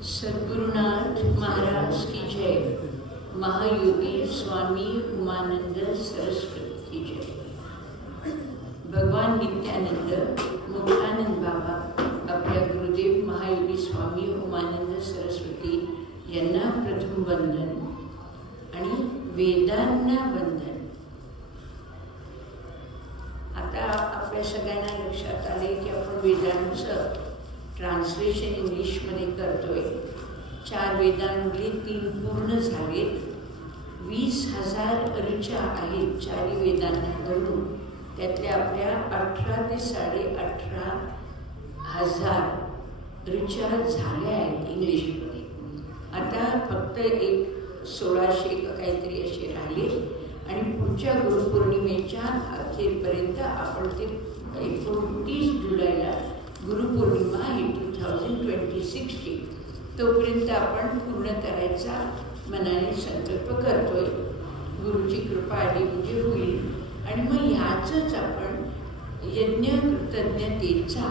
सद्गुरुनाथ महाराज की जय। महायोगी स्वामी उमानंद सरस्वती की जय। भगवान नित्यानंद मुक्तानंद बाबा आपल्या गुरुदेव महायोगी स्वामी उमानंद सरस्वती यांना प्रथम वंदन आणि वेदांना वंदन। आता आपल्या सगळ्यांना लक्षात आले की आपण वेदांचं ट्रान्सलेशन इंग्लिशमध्ये करतोय। 4 वेदांमधले 3 पूर्ण झालेत। 20,000 ऋचा आहेत 4 वेदांना धरून। त्यातल्या आपल्या 18 ते 18,500 ऋचा झाल्या आहेत इंग्लिशमध्ये। आता फक्त एक 1600 काहीतरी असे राहिले आणि पुढच्या गुरुपौर्णिमेच्या अखेरपर्यंत आपण ते 29 जुलैला गुरुपौर्णिमा ही 2026 तोपर्यंत आपण पूर्ण करायचा मनाने संकल्प करतोय। गुरुची कृपा आली म्हणजे होईल। आणि मग ह्याचंच आपण यज्ञ कृतज्ञतेचा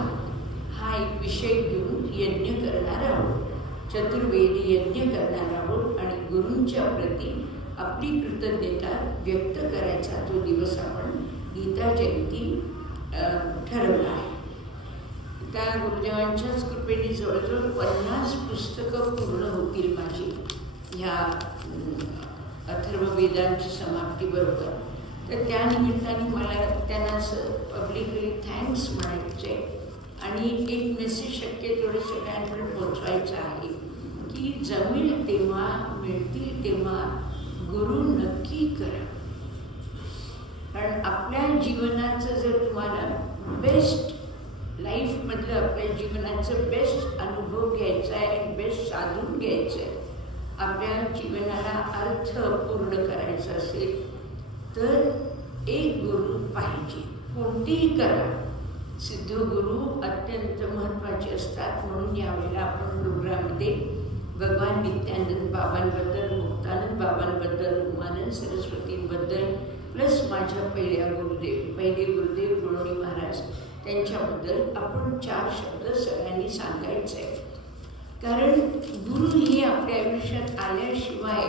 हा एक विषय घेऊन यज्ञ करणार आहोत। चतुर्वेद यज्ञ करणार आहोत आणि गुरूंच्या प्रती आपली कृतज्ञता व्यक्त करायचा तो दिवस आपण गीता जयंती ठरवला आहे। त्या गुरुदेवांच्याच कृपेने जवळजवळ 50 पुस्तकं पूर्ण होतील माझी ह्या अथर्ववेदांची समाप्तीबरोबर। तर त्या निमित्ताने मला त्यांना पब्लिकली थँक्स म्हणायचे आणि एक मेसेज शक्य थोडं सगळ्यांपर्यंत पोचवायचं आहे की जमेल तेव्हा मिळतील तेव्हा गुरु नक्की करा। कारण आपल्या जीवनाचं जर तुम्हाला बेस्ट लाईफमधलं आपल्या जीवनाचं बेस्ट अनुभव घ्यायचा आहे आणि बेस्ट साधून घ्यायचं आहे, आपल्या जीवनाला अर्थ पूर्ण करायचा असेल तर एक गुरु पाहिजे। कोणतीही करा, सिद्ध गुरु अत्यंत महत्त्वाचे असतात। म्हणून यावेळेला आपण प्रोग्राममध्ये भगवान नित्यानंद बाबांबद्दल, मुक्तानंद बाबांबद्दल, उमानंद सरस्वतींबद्दल प्लस माझ्या पहिले गुरुदेव गुरुणी महाराज त्यांच्याबद्दल आपण 4 शब्द सगळ्यांनी सांगायचे आहे। कारण गुरु हे आपल्या आयुष्यात आल्याशिवाय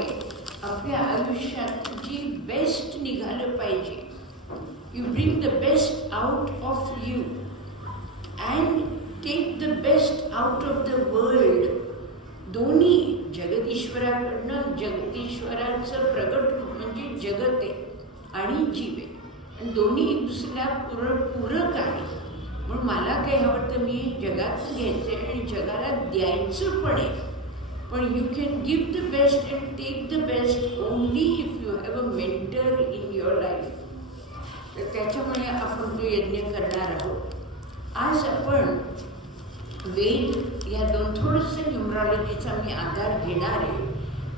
आपल्या आयुष्यात जी बेस्ट निघालं पाहिजे, you bring the best out of you and take the best out of the world. दोन्ही जगदीश्वराकडनं, जगदीश्वराचं प्रगट रूप म्हणजे जगत आहे आणि जीव आहे आणि दोन्ही एक दुसऱ्याला पूरक आहे। म्हणून मला काय हवं तर मी जगात घ्यायचं आहे आणि जगाला द्यायचं पण आहे। पण you can give the best and take the best only if you have a mentor in your life. तर त्याच्यामुळे आपण तो यज्ञ करणार आहोत। आज आपण वेद या थोडंसं न्यूमरॉलॉजीचा मी आधार घेणार आहे।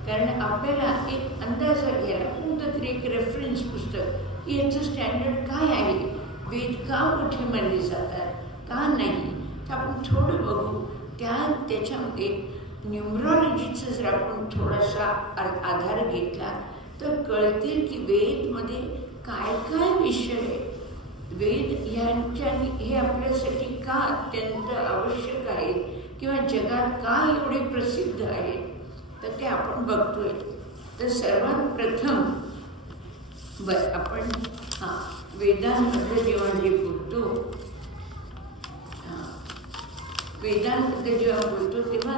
कारण आपल्याला एक अंदाज घ्यायला कोणतं तरी एक रेफरन्स पुस्तक याचं स्टँडर्ड काय आहे, वेद का कुठे मानले जातात का नाही, तर आपण थोडं बघू। त्याच्यामध्ये न्यूमरॉलॉजीचं जर आपण थोडासा आधार घेतला तर कळतील की वेदमध्ये काय काय विषय आहे, वेद हे आपल्यासाठी का अत्यंत आवश्यक आहेत किंवा जगात का एवढे प्रसिद्ध आहेत, तर ते आपण बघतोय। तर सर्वात प्रथम आपण वेदांबद्दल जेव्हा बोलतो तेव्हा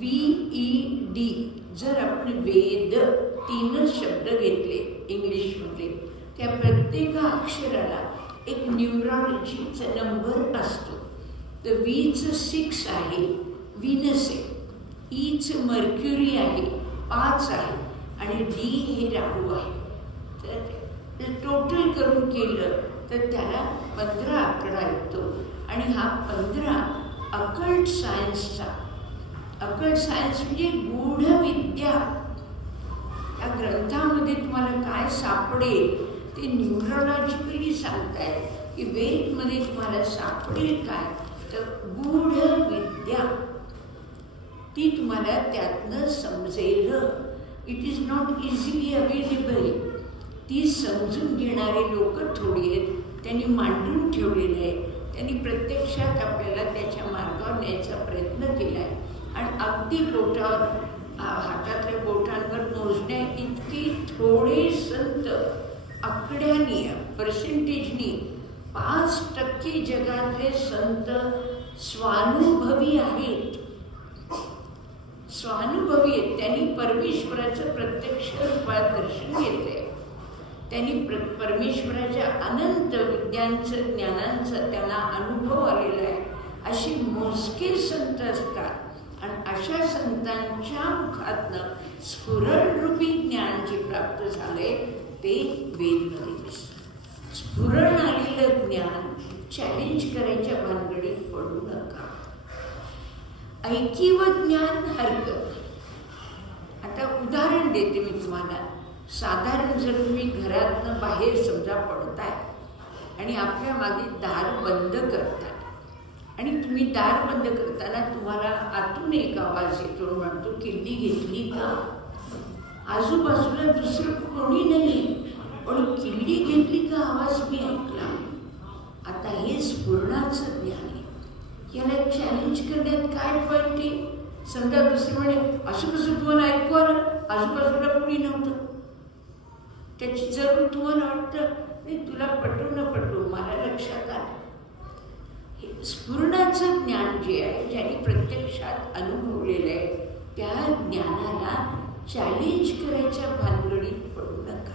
VED जर आपण वेद 3च शब्द घेतले इंग्लिशमध्ये, त्या प्रत्येक अक्षराला एक न्यूमरॉलॉजीचा नंबर असतो। तर Vचं 6 आहे, व्हीनस आहे। Eचं मर्क्युरी आहे, 5 आहे आणि D हे राहू आहे। तर टोटल करून केलं तर त्याला 15 आकडा येतो आणि हा 15 अकल्ट सायन्सचा, अकल्ट सायन्स म्हणजे गूढ विद्या। त्या ग्रंथामध्ये तुम्हाला काय सापडेल ते न्यूमरॉलॉजिकली सांगताय की वेदमध्ये तुम्हाला सापडेल काय, तर गूढ विद्या ती तुम्हाला त्यातनं समजेल। It is not easily available. ती समजून घेणारे लोक थोडी आहेत, त्यांनी मांडून ठेवलेले आहे, त्यांनी प्रत्यक्षात आपल्याला त्याच्या मार्गावर न्यायचा प्रयत्न केला आहे आणि अगदी बोटावर हातातल्या बोटांवर मोजण्या इतकी थोडे संत आकड्यानी पर्सेंटेजनी 5% जगातले संत स्वानुभवी आहेत. स्वानुभवी आहेत. त्यांनी परमेश्वराचं प्रत्यक्ष रूपात दर्शन घेतलंय. त्यांनी परमेश्वराच्या अनंत विद्यांचं ज्ञानांचा त्यांना अनुभव आलेला आहे. अशी मोजके संत असतात आणि अशा संतांच्या मुखातनं स्फुरणरूपी ज्ञान जे प्राप्त झाले ते वेदमध्ये दिसतं. स्फुरण आलेलं ज्ञान चॅलेंज करायच्या भानगडीत पडू नका. ऐकिव ज्ञान हरकत. आता उदाहरण देते मी तुम्हाला. साधारण जर तुम्ही घरातनं बाहेर समजा पडताय आणि आपल्या मागे दार बंद करताय आणि तुम्ही दार बंद करताना तुम्हाला आतून एक आवाज येतो, म्हणतो किल्ली घेतली का? आजूबाजूला दुसरं कोणी नाही, पण किल्ली घेतली का आवाज मी ऐकला. आता हे स्फुरणाचं ज्ञान आहे. याला चॅलेंज करण्यात काय पॉईंट आहे? समजा दुसरे म्हणे असं कसं तुम्हाला ऐकू आलं, आजूबाजूला कोणी नव्हतं. त्याची जरूर तुम्हाला वाटतं नाही, तुला पटू न पटू मला लक्षात आलं. हे स्फुरणाचं ज्ञान जे आहे, ज्यांनी प्रत्यक्षात अनुभवलेलं आहे, त्या ज्ञानाला चॅलेंज करायच्या भानगडीत पडू नका.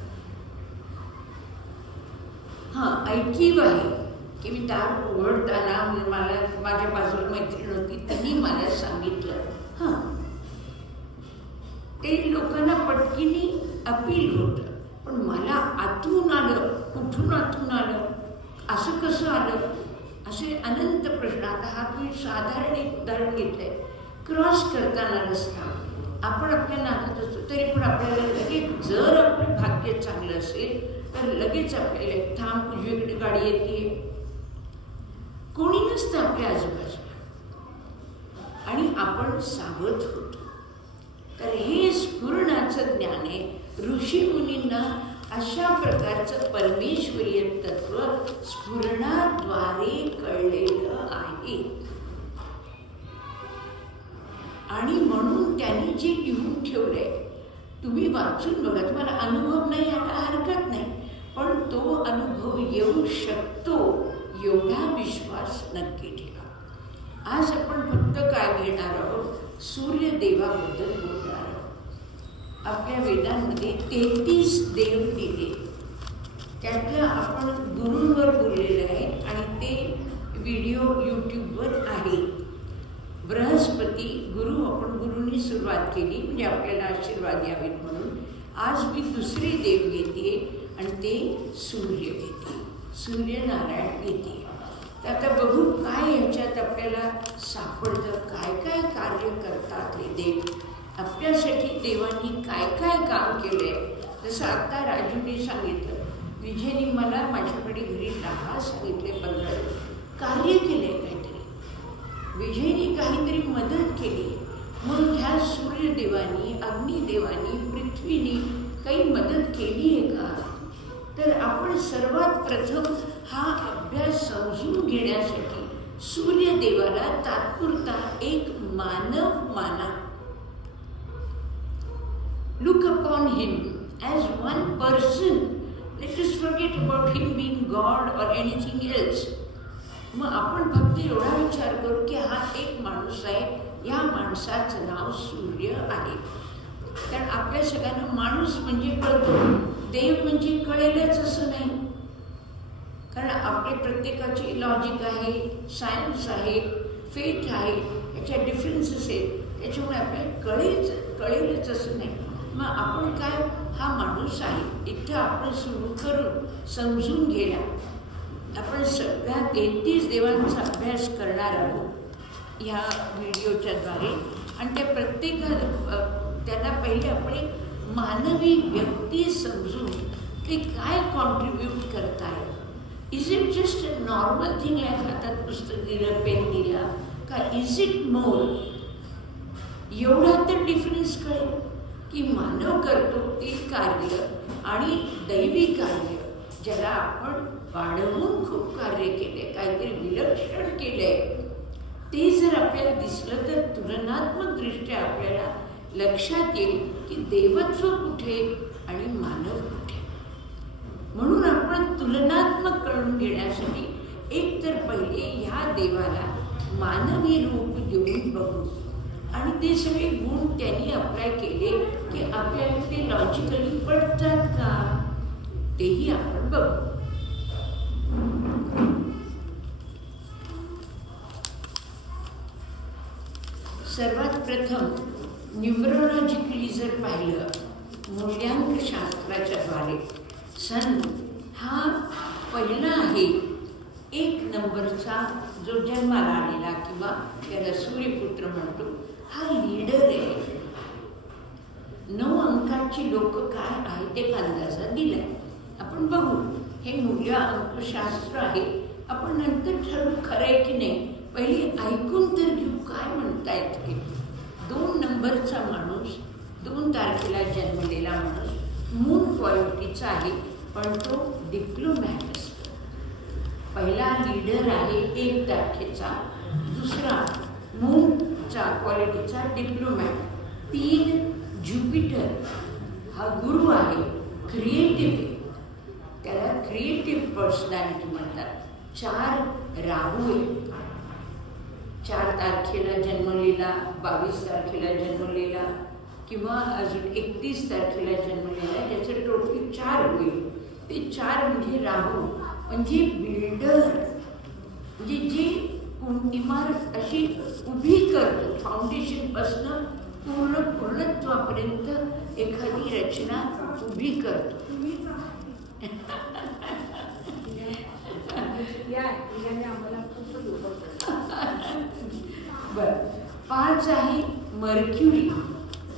हां, ऐकीव आहे की मी दार उघडताना मला माझ्या बाजूला मैत्रीण होती, त्यांनी मला सांगितलं. हां, ते लोकांना पटकीनी अपील होतं, पण मला आतून आलं. कुठून आतून आलं, असं कसं आलं, असे अनंत प्रश्न. आता हा तुम्ही साधारण एक उदाहरण घेतलंय. क्रॉस करताना रस्ता आपण आपल्या नाकात असतो, तरी पण आपल्याला लगेच, जर आपलं भाग्य चांगलं असेल तर लगेच आपल्याला थांब, उजवीकडे गाडी येते, कोणी नसतं आपल्या आजूबाजूला आणि आपण सावध होतो. तर हे स्फुरणाचं ज्ञान आहे. ऋषीमुनींना अशा प्रकारचं परमेश्वरीय तत्व स्फुरणाद्वारे कळलेलं आहे आणि म्हणून त्यांनी जे लिहून ठेवलंय तुम्ही वाचून बघा. तुम्हाला अनुभव नाही आला हरकत नाही, पण तो अनुभव येऊ शकतो एवढा विश्वास नक्की ठेवा. आज आपण फक्त काय घेणार आहोत? सूर्यदेवाबद्दल बोलणार आहोत. आपल्या वेदांमध्ये 33 देव दिले, त्यातलं आपण गुरूंवर बोललेलं आहे आणि ते व्हिडिओ यूट्यूबवर आहे. बृहस्पती गुरु, आपण गुरूंनी सुरुवात केली म्हणजे आपल्याला आशीर्वाद यावेत म्हणून. आज मी दुसरे देव घेते आणि ते सूर्य घेते, सूर्यनारायण घेते. तर आता बघू काय ह्याच्यात आपल्याला सापडतं, काय काय कार्य करतात हे देव. आपल्यासाठी देवांनी काय काय काम केलं आहे. जसं आता राजूने सांगितलं, विजयनी मला माझ्याकडे घरी राहा सांगितले, 15 कार्य केले काहीतरी, विजयनी काहीतरी मदत केली. म्हणून ह्या सूर्यदेवानी, अग्निदेवानी, पृथ्वीनी काही मदत केली आहे का? तर आपण सर्वात प्रथम हा अभ्यास समजून घेण्यासाठी सूर्यदेवाला तात्पुरता एक मानव माना. Look upon him as one person. Let us forget about him being God or anything else. मग आपण फक्त एवढा विचार करू की हा एक माणूस आहे, या माणसाचं नाव सूर्य आहे. कारण आपल्या सगळ्यांना माणूस म्हणजे कळतो, देव म्हणजे कळेलच असं नाही. कारण आपले प्रत्येकाची लॉजिक आहे, सायन्स आहे, फेथ आहे, याच्या डिफरन्सेस आहेत. त्याच्यामुळे आपल्याला कळेलच असं नाही. मग आपण काय, हा माणूस आहे, इथं आपण सुरू करून समजून घ्या. आपण सगळ्या 33 देवांचा अभ्यास करणार आहोत ह्या व्हिडिओच्याद्वारे. आणि त्या त्यांना पहिले आपण एक मानवी व्यक्ती समजून ते काय कॉन्ट्रीब्यूट करताय. Is it just a normal thing, like हातात पुस्तक दिलं, पेन दिला का? Is it more? एवढा तर डिफरन्स कळेल की मानव करतो ते कार्य आणि दैवी कार्य, ज्याला आपण वाढवून खूप कार्य केले, काहीतरी विलक्षण केले, ते जर आपल्याला दिसलं तर तुलनात्मक दृष्ट्या आपल्याला लक्षात येईल की देवत्व कुठे आणि मानव कुठे. म्हणून आपण तुलनात्मक करून घेण्यासाठी एक तर पहिले ह्या देवाला मानवी रूप देऊन बघू आणि ते सगळे गुण त्यांनी अप्लाय केले की आपल्याला ते लॉजिकली पडतात का तेही आपण बघू. सर्वात प्रथम न्यूमरोलॉजिकली जर पाहिलं मूल्यांक शास्त्राच्या द्वारे सन हा पहिला आहे 1 नंबरचा जो जन्माला आलेला किंवा त्याला सूर्यपुत्र म्हणतो हा लीडर आहे. 9 अंकाची लोक काय आहे ते अंदाजा दिलाय. आपण बघू हे मूल्य अंकशास्त्र आहे. आपण नंतर ठरवू खरं आहे की नाही. पहिले ऐकून तर घेऊ काय म्हणतायत हे. 2 नंबरचा माणूस 2 तारखेला जन्मलेला माणूस मून क्वालिटीचा आहे पण तो डिप्लोमॅट असतो. पहिला लीडर आहे 1 तारखेचा, दुसरा मूनचा क्वालिटीचा डिप्लोमॅट. 3 ज्युपिटर हा गुरु आहे, क्रिएटिव्ह, त्याला क्रिएटिव्ह पर्सनॅलिटी म्हणतात. 4 राहू आहे, 4 तारखेला जन्मलेला, 22 तारखेला जन्मलेला किंवा अजून 31 तारखेला जन्मलेला, ज्याचं टोटल 4 होईल. ते 4 म्हणजे राहू म्हणजे बिल्डर, म्हणजे जे इमारत अशी उभी करतो फाउंडेशनपासून पूर्णत्वापर्यंत एखादी रचना उभी करतो. बरं. 5 आहे मर्क्युरी.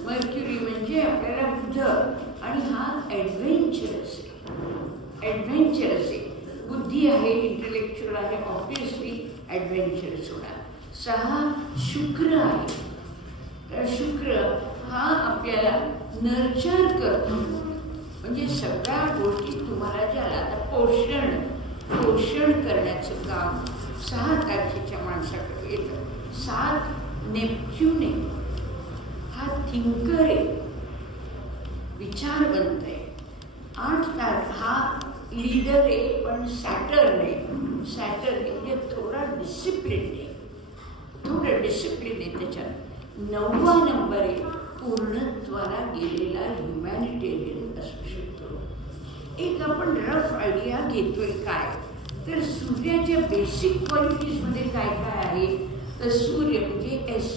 मर्क्युरी म्हणजे आपल्याला बुध आणि हा ॲडव्हेंचरस आहे. बुद्धी आहे, इंटेलेक्च्युअल आहे, ऑब्वियसली ॲडव्हेंचरस होणार. 6 शुक्र आहे. तर शुक्र हा आपल्याला नर्चर करतो म्हणजे सगळ्या गोष्टी तुम्हाला ज्याला आता पोषण करण्याचं काम 6 तारखेच्या माणसाकडे येतं. 7 नेपच्यून आहे, हा थिंकर आहे, विचारवंत आहे. 8 तारख हा लीडर आहे पण सॅटर्न म्हणजे थोडा डिसिप्लिन आहे त्याच्यात. 9वा नंबर आहे पूर्णत्वाला गेलेला ह्युमॅनिटेरियन असू शकतो. एक आपण रफ आयडिया घेतोय काय तर सूर्याच्या बेसिक क्वालिटीजमध्ये काय काय आहे तर सूर्य म्हणजे एस.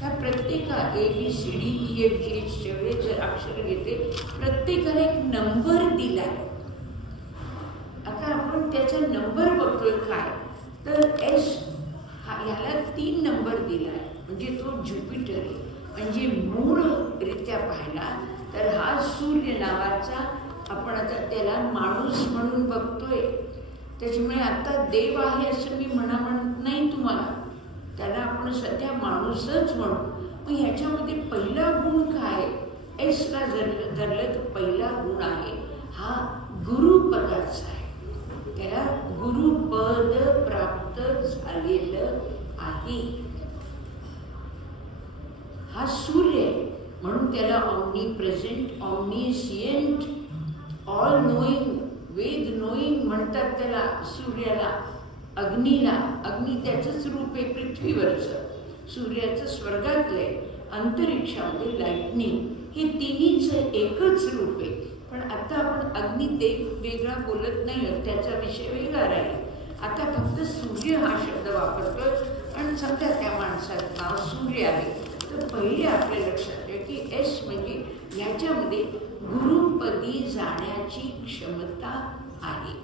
त्या प्रत्येका ABCDEFGH जेवढे जर अक्षर घेते प्रत्येकाला एक नंबर दिला आहे. आता आपण त्याचा नंबर बघतोय काय तर एस ह्याला 3 नंबर दिला आहे म्हणजे तो ज्युपिटर आहे. म्हणजे मूळरित्या पाहिला तर हा सूर्य नावाचा आपण आता त्याला माणूस म्हणून बघतोय. त्याच्यामुळे आता देव आहे असं मी म्हणत नाही तुम्हाला, त्याला आपण सध्या माणूसच म्हणू. मग ह्याच्यामध्ये पहिला गुण काय एसला धरलं तर पहिला गुण आहे हा गुरुपदाचा आहे. त्याला गुरुपद प्राप्त झालेलं आहे. हा सूर्य म्हणून त्याला ऑमनी प्रेझेंट, ऑमनिसियंट, ऑल नोईंग, वेद नोईंग म्हणतात त्याला सूर्याला. अग्नी त्याचंच रूप आहे पृथ्वीवरचं, सूर्याचं स्वर्गातलं आहे, अंतरिक्षामध्ये लाईटनिंग, हे तिन्हीचं एकच रूप आहे. पण आता आपण अग्नी ते वेगळा बोलत नाही आहोत, त्याचा विषय वेगळा राहील. आता फक्त सूर्य हा शब्द वापरतोय आणि समजा त्या माणसाचं नाव सूर्य आहे तर पहिले आपल्या लक्षात आहे की एस म्हणजे ह्याच्यामध्ये गुरुपदी जाण्याची क्षमता आहे.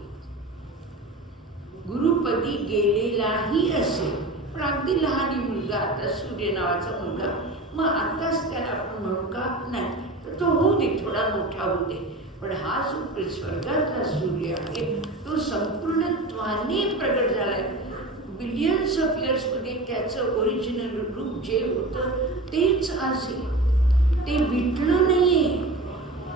गुरुपदी गेलेलाही असेल पण अगदी लहान मुलगा, आता सूर्य नावाचा मुलगा, मग आताच त्याला आपण म्हणू का नाही तर तो होऊ दे, थोडा मोठा होऊ दे. पण हा जो स्वर्गातला सूर्य आहे तो संपूर्णत्वाने प्रगट झाला आहे. बिलियन्स ऑफ इयर्समध्ये त्याचं ओरिजिनल रूप जे होतं तेच आहे, ते विटलं नाही आहे.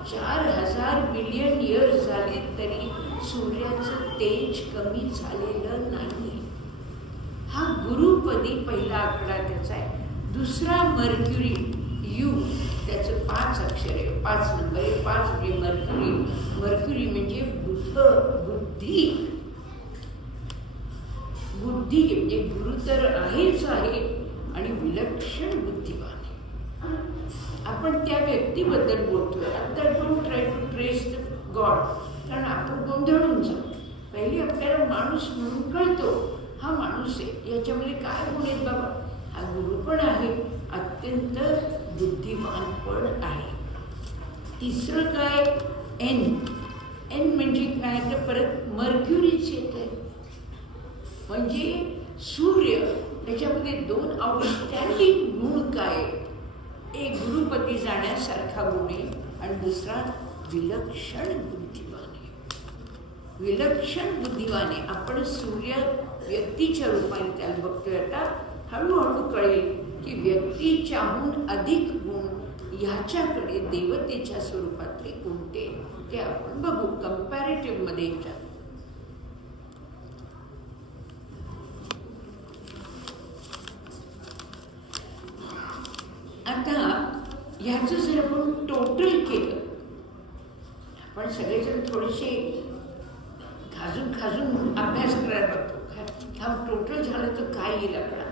4000 बिलियन इयर्स झाले तरी सूर्याचं तेज कमी झालेलं नाही. हा गुरु गुरुपदी पहिला आकडा त्याचा आहे. दुसरा मर्क्युरी यू, त्याचं 5 अक्षर आहे, 5 नंबर आहे. 5 म्हणजे मर्क्युरी. मर्क्युरी म्हणजे बुद्धी. बुद्धी म्हणजे गुरु तर आहेच आहे आणि विलक्षण बुद्धिवान आहे. आपण त्या व्यक्तीबद्दल बोलतोय. आता don't try to trace the god, कारण आपण गोंधळून जाऊ. पहिली आपल्याला माणूस म्हणून कळतो, हा माणूस आहे, याच्यामध्ये काय गुण आहेत बाबा. हा गुरु पण आहे, अत्यंत बुद्धिमान पण आहे. तिसरं काय, एन. एन म्हणजे काय तर परत मर्क्युरीच येत आहे, म्हणजे सूर्य. त्याच्यामध्ये 2 आउटस्टँडिंग गुण काय, एक गुरुपदी जाण्यासारखा गुण आहे आणि दुसरा विलक्षण बुद्धिवान आहे. विलक्षण बुद्धिवान आहे. आपण सूर्य व्यक्तीच्या रूपाने त्याला बघतोय. आता हळूहळू कळेल की व्यक्तीच्याहून अधिक गुण ह्याच्याकडे देवतेच्या स्वरूपातले कोणते ते आपण बघू कंपॅरेटिव्हमध्ये. आता ह्याचं जर आपण टोटल केलं, आपण सगळेजण थोडेसे खाजून खाजून अभ्यास करायला बघतो. हा टोटल झालं तर काय येईल आपला,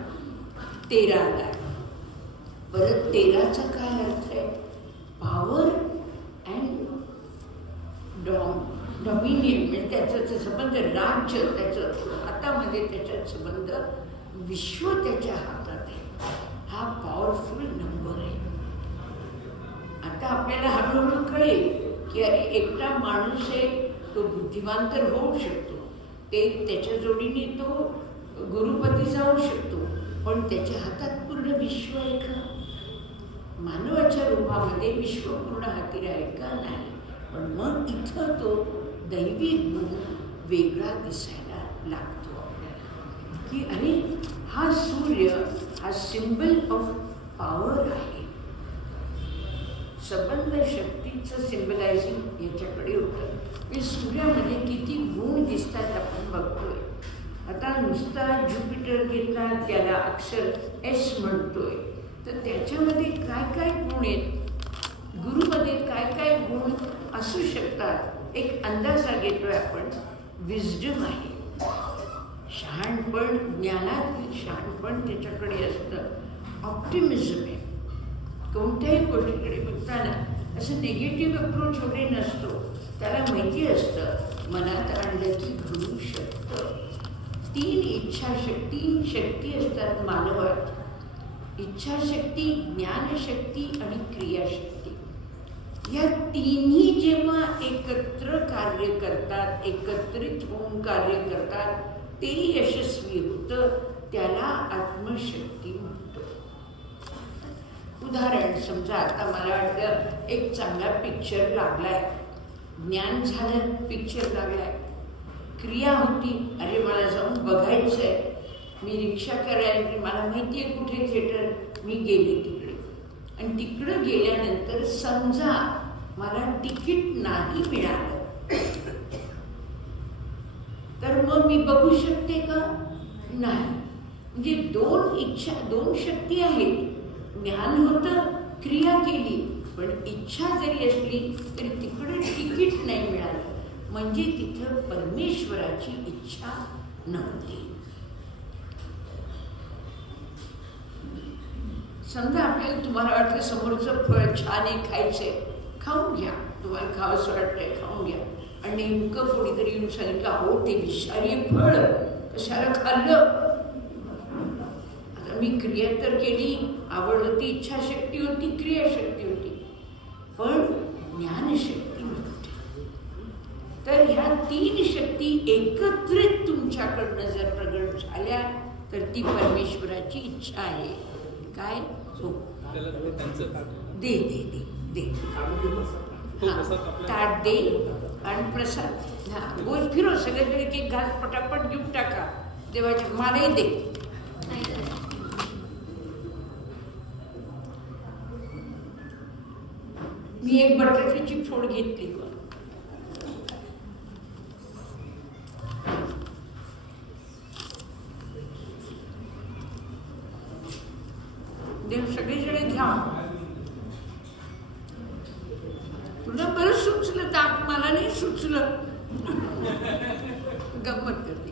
13 आला. परत 13चा काय अर्थ आहे, पॉवर अँड डॉमिनियन, म्हणजे त्याचा संबंध राज्य, त्याचं हातामध्ये त्याचा संबंध, विश्व त्याच्या हातात आहे. हा पॉवरफुल नंबर आहे. आता आपल्याला हळूहळू कळेल की अरे एकटा माणूस आहे, तो बुद्धिमान तर होऊ शकतो, ते त्याच्या जोडीने तो गुरुपदी जाऊ शकतो, पण त्याच्या हातात पूर्ण विश्व आहे का? मानवाच्या रूपामध्ये विश्व पूर्ण हाती आहे का? नाही. पण मग इथं तो दैवी गुण वेगळा दिसायला लागतो आपल्याला की अरे हा सूर्य हा सिम्बल ऑफ पॉवर आहे. संबंध शक्तीचं सिम्बलायझिंग याच्याकडे होतं. की सूर्यामध्ये किती गुण दिसतात आपण बघतोय. आता नुसता ज्युपिटर घेतला, त्याला अक्षर एस म्हणतोय, तर त्याच्यामध्ये काय काय गुण आहेत, गुरुमध्ये काय काय गुण असू शकतात, एक अंदाजा घेतोय आपण. विजडम आहे, शहाणपण, ज्ञानातील शहाणपण त्याच्याकडे असतं. ऑप्टिमिझम आहे, कोणत्याही गोष्टीकडे बघताना असं निगेटिव्ह अप्रोच वगैरे नसतो. त्याला माहिती असतं मनात आणलं की घडू शकतं. 3 इच्छाशक्ती, 3 शक्ती असतात मानवात, इच्छाशक्ती, ज्ञानशक्ती आणि क्रियाशक्ती. या तिन्ही जेव्हा एकत्र कार्य करतात, एकत्रित होऊन कार्य करतात, ते यशस्वी होतं. त्याला आत्मशक्ती म्हणतो. उदाहरण समजा, आता मला वाटतं एक चांगला पिक्चर लागलाय, ज्ञान झालं, पिक्चर लागलाय, क्रिया होती, अरे मला जाऊन बघायचं आहे, मी रिक्षा करायला, मला माहिती आहे कुठे थिएटर, मी गेले तिकडे. आणि तिकडं गेल्यानंतर समजा मला तिकीट नाही मिळालं, तर मग मी बघू शकते का? नाही. म्हणजे 2 इच्छा, 2 शक्ती आहेत. ज्ञान होतं, क्रिया केली, पण इच्छा जरी असली तरी तिकडे तिकीट नाही मिळालं, म्हणजे तिथं परमेश्वराची इच्छा नव्हती. समजा आपल्याला, तुम्हाला वाटलं समोरचं फळ छान आहे, खायचंय, खाऊन घ्या, तुम्हाला खावंसं वाटतंय, खाऊन घ्या. आणि नेमकं कोणीतरी येऊन सांगितलं, हो ते विषारी फळ कशाला खाल्लं? आता मी क्रिया तर केली, आवड होती, इच्छाशक्ती होती, क्रियाशक्ती होती, पण ज्ञानशक्ती नव्हती. तर ह्या 3 शक्ती एकत्रित तुमच्याकडनं जर प्रगट झाल्या तर ती परमेश्वराची इच्छा आहे. काय? हो, दे दे दे दे, ताट दे आणि प्रसाद. हां, बोल, फिरो सगळ्याकडे, एक घास पटापट घेऊन टाका देवाच्या. मलाही दे. मी एक बटाट्याची फोड घेतली. तुला बरं सुचलं ताक, मला नाही सुचलं. गंमत करते.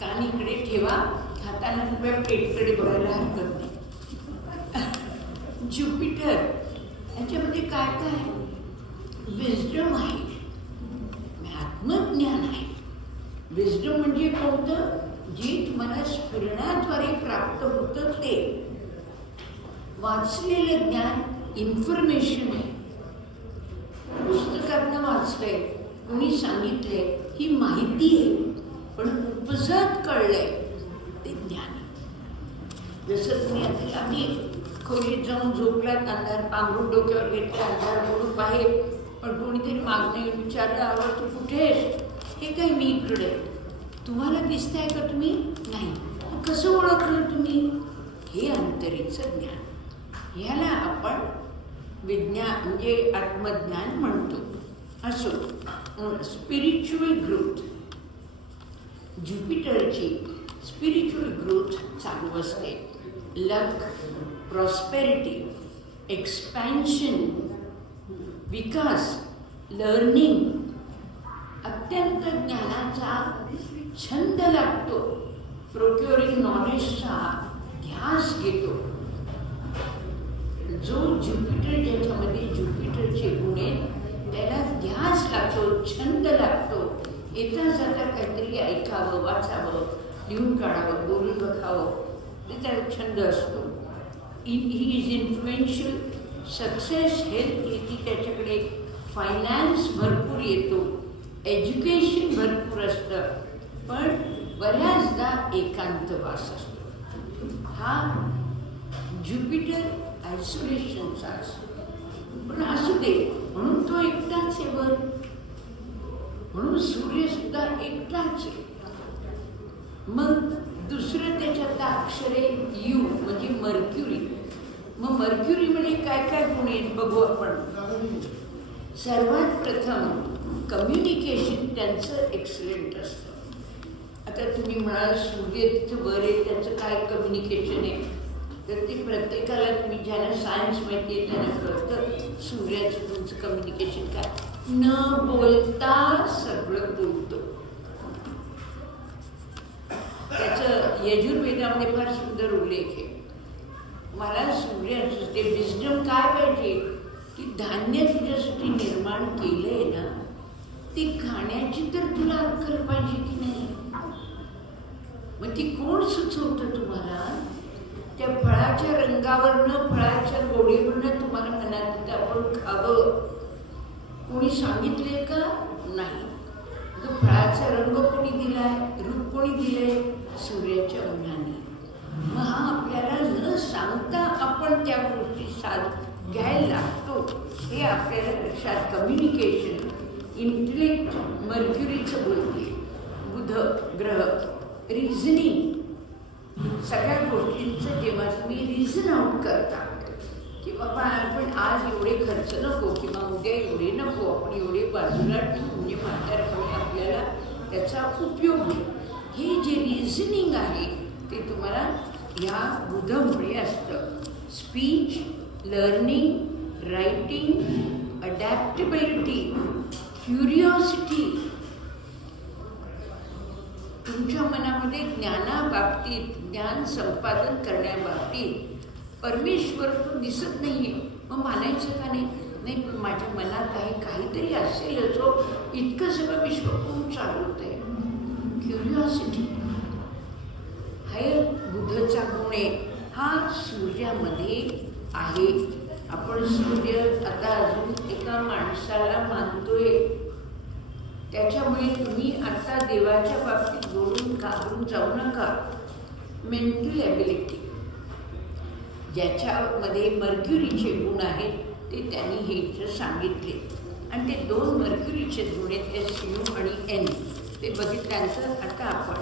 कान इकडे ठेवा, हाताला पेटकडे बघायला हरकत नाही. ज्युपिटर याच्यामध्ये काय काय विजडम आहे, आत्मज्ञान आहे. विजडम म्हणजे कोणतं? जे तुम्हाला स्फुरणाद्वारे प्राप्त होतं ते. वाचलेलं ज्ञान इन्फॉर्मेशन आहे. पुस्तकातनं वाचलंय, कोणी सांगितलंय, ही माहिती आहे. पण उपजत कळलंय ते ज्ञान. जसं तुम्ही आधी खोलीत जाऊन झोपलात, अंधार पांघरून डोक्यावर घेतला, अंधार मोडून बाहेर, पण कोणीतरी मागणे विचारलं, आवड तू कुठे आहेस? हे काय मी इकडे. तुम्हाला दिसताय का तुम्ही? नाही. कसं ओळखलं तुम्ही? हे अंतरीचं ज्ञान. ह्याला आपण विज्ञान म्हणजे आत्मज्ञान म्हणतो. असो, स्पिरिच्युअल ग्रोथ, ज्युपिटरची स्पिरिच्युअल ग्रोथ चालू असते. लक, प्रॉस्पेरिटी, एक्सपॅन्शन, विकास, लर्निंग, अत्यंत ज्ञानाचा छंद लागतो. प्रोक्युरिंग नॉलेजचा ध्यास घेतो. जो ज्युपिटर, ज्याच्यामध्ये ज्युपिटरचे गुण आहेत त्याला ध्यास लागतो, छंद लागतो. येता जाता काहीतरी ऐकावं, वाचावं, लिहून काढावं, बोलून बघावं, ते त्याला छंद असतो. He is influential. Success, health येते त्याच्याकडे, फायनान्स भरपूर येतो, एज्युकेशन भरपूर असतं, पण बऱ्याचदा एकांतवास असतो. हा ज्युपिटर आयसोलेशनचा असतो. पण असू दे, म्हणून तो एकटाच आहे. वर म्हणून सूर्य सुद्धा एकटाच आहे. मग दुसरं त्याच्यात अक्षरे यू म्हणजे मर्क्युरी. मग मर्क्युरीमध्ये काय काय गुण आहेत बघू आपण. सर्वात प्रथम कम्युनिकेशन त्यांचं एक्सलंट असतं. आता तुम्ही म्हणाल सूर्य तिथं वर आहे, त्याचं काय कम्युनिकेशन आहे? तर ते प्रत्येकाला, तुम्ही ज्यांना सायन्स माहिती आहे त्यांना कळतं सूर्याचं तुमचं कम्युनिकेशन काय. न बोलता सगळं बोलतो. त्याचं यजुर्वेदामध्ये फार सुंदर उल्लेख आहे. मला सूर्याचं ते विजडम काय पाहिजे की धान्य तुझ्यासाठी निर्माण केलंय ना, ती खाण्याची तर तुला अक्कल पाहिजे की नाही. मग ती कोण सुचवतं तुम्हाला? त्या फळाच्या रंगावरनं, फळाच्या गोडीवरनं तुम्हाला म्हणाल की आपण खावं. कोणी सांगितले का? नाही. तो फळाचा रंग कोणी दिलाय, रूप कोणी दिलंय? सूर्याच्या उन्हाने. मग हा आपल्याला न सांगता आपण त्या गोष्टी घ्यायला लागतो. हे आपल्याला लक्षात. कम्युनिकेशन, इंटेलेक्ट मर्क्युरीचं बोलते. बुध ग्रह, रिझनिंग, सगळ्या गोष्टींचं जेव्हा तुम्ही रिझन आउट करता की बाबा आपण आज एवढे खर्च नको किंवा उद्या एवढे नको, आपण एवढे बाजूला ठेवू म्हणजे म्हातारपणी आपल्याला त्याचा उपयोग होईल. हे जे रिझनिंग आहे ते तुम्हाला ह्या बुधमुळे असतं. Speech, learning, writing, adaptability, curiosity. तुमच्या मनामध्ये ज्ञानाबाबतीत, ज्ञान संपादन करण्याबाबतीत परमेश्वर तो दिसत नाहीये. मग मानायचं का नाही? नाही, पण माझ्या मनात आहे काहीतरी असेल जो इतकं सगळं विश्व कोण चालवत आहे. क्युरिओसिटी हा बुधचा गुण आहे. हा सूर्यामध्ये आहे. आपण सूर्य आता अजून एका माणसाला मानतोय, त्याच्यामुळे तुम्ही आता देवाच्या बाबतीत बोलून घाबरून जाऊ नका. मेंटल ॲबिलिटी, ज्याच्यामध्ये मर्क्युरीचे गुण आहेत ते त्यांनी हे इथं सांगितले. आणि ते दोन मर्क्युरीचे गुण आहेत, SU आणि N. ते बघितल्यानंतर आता आपण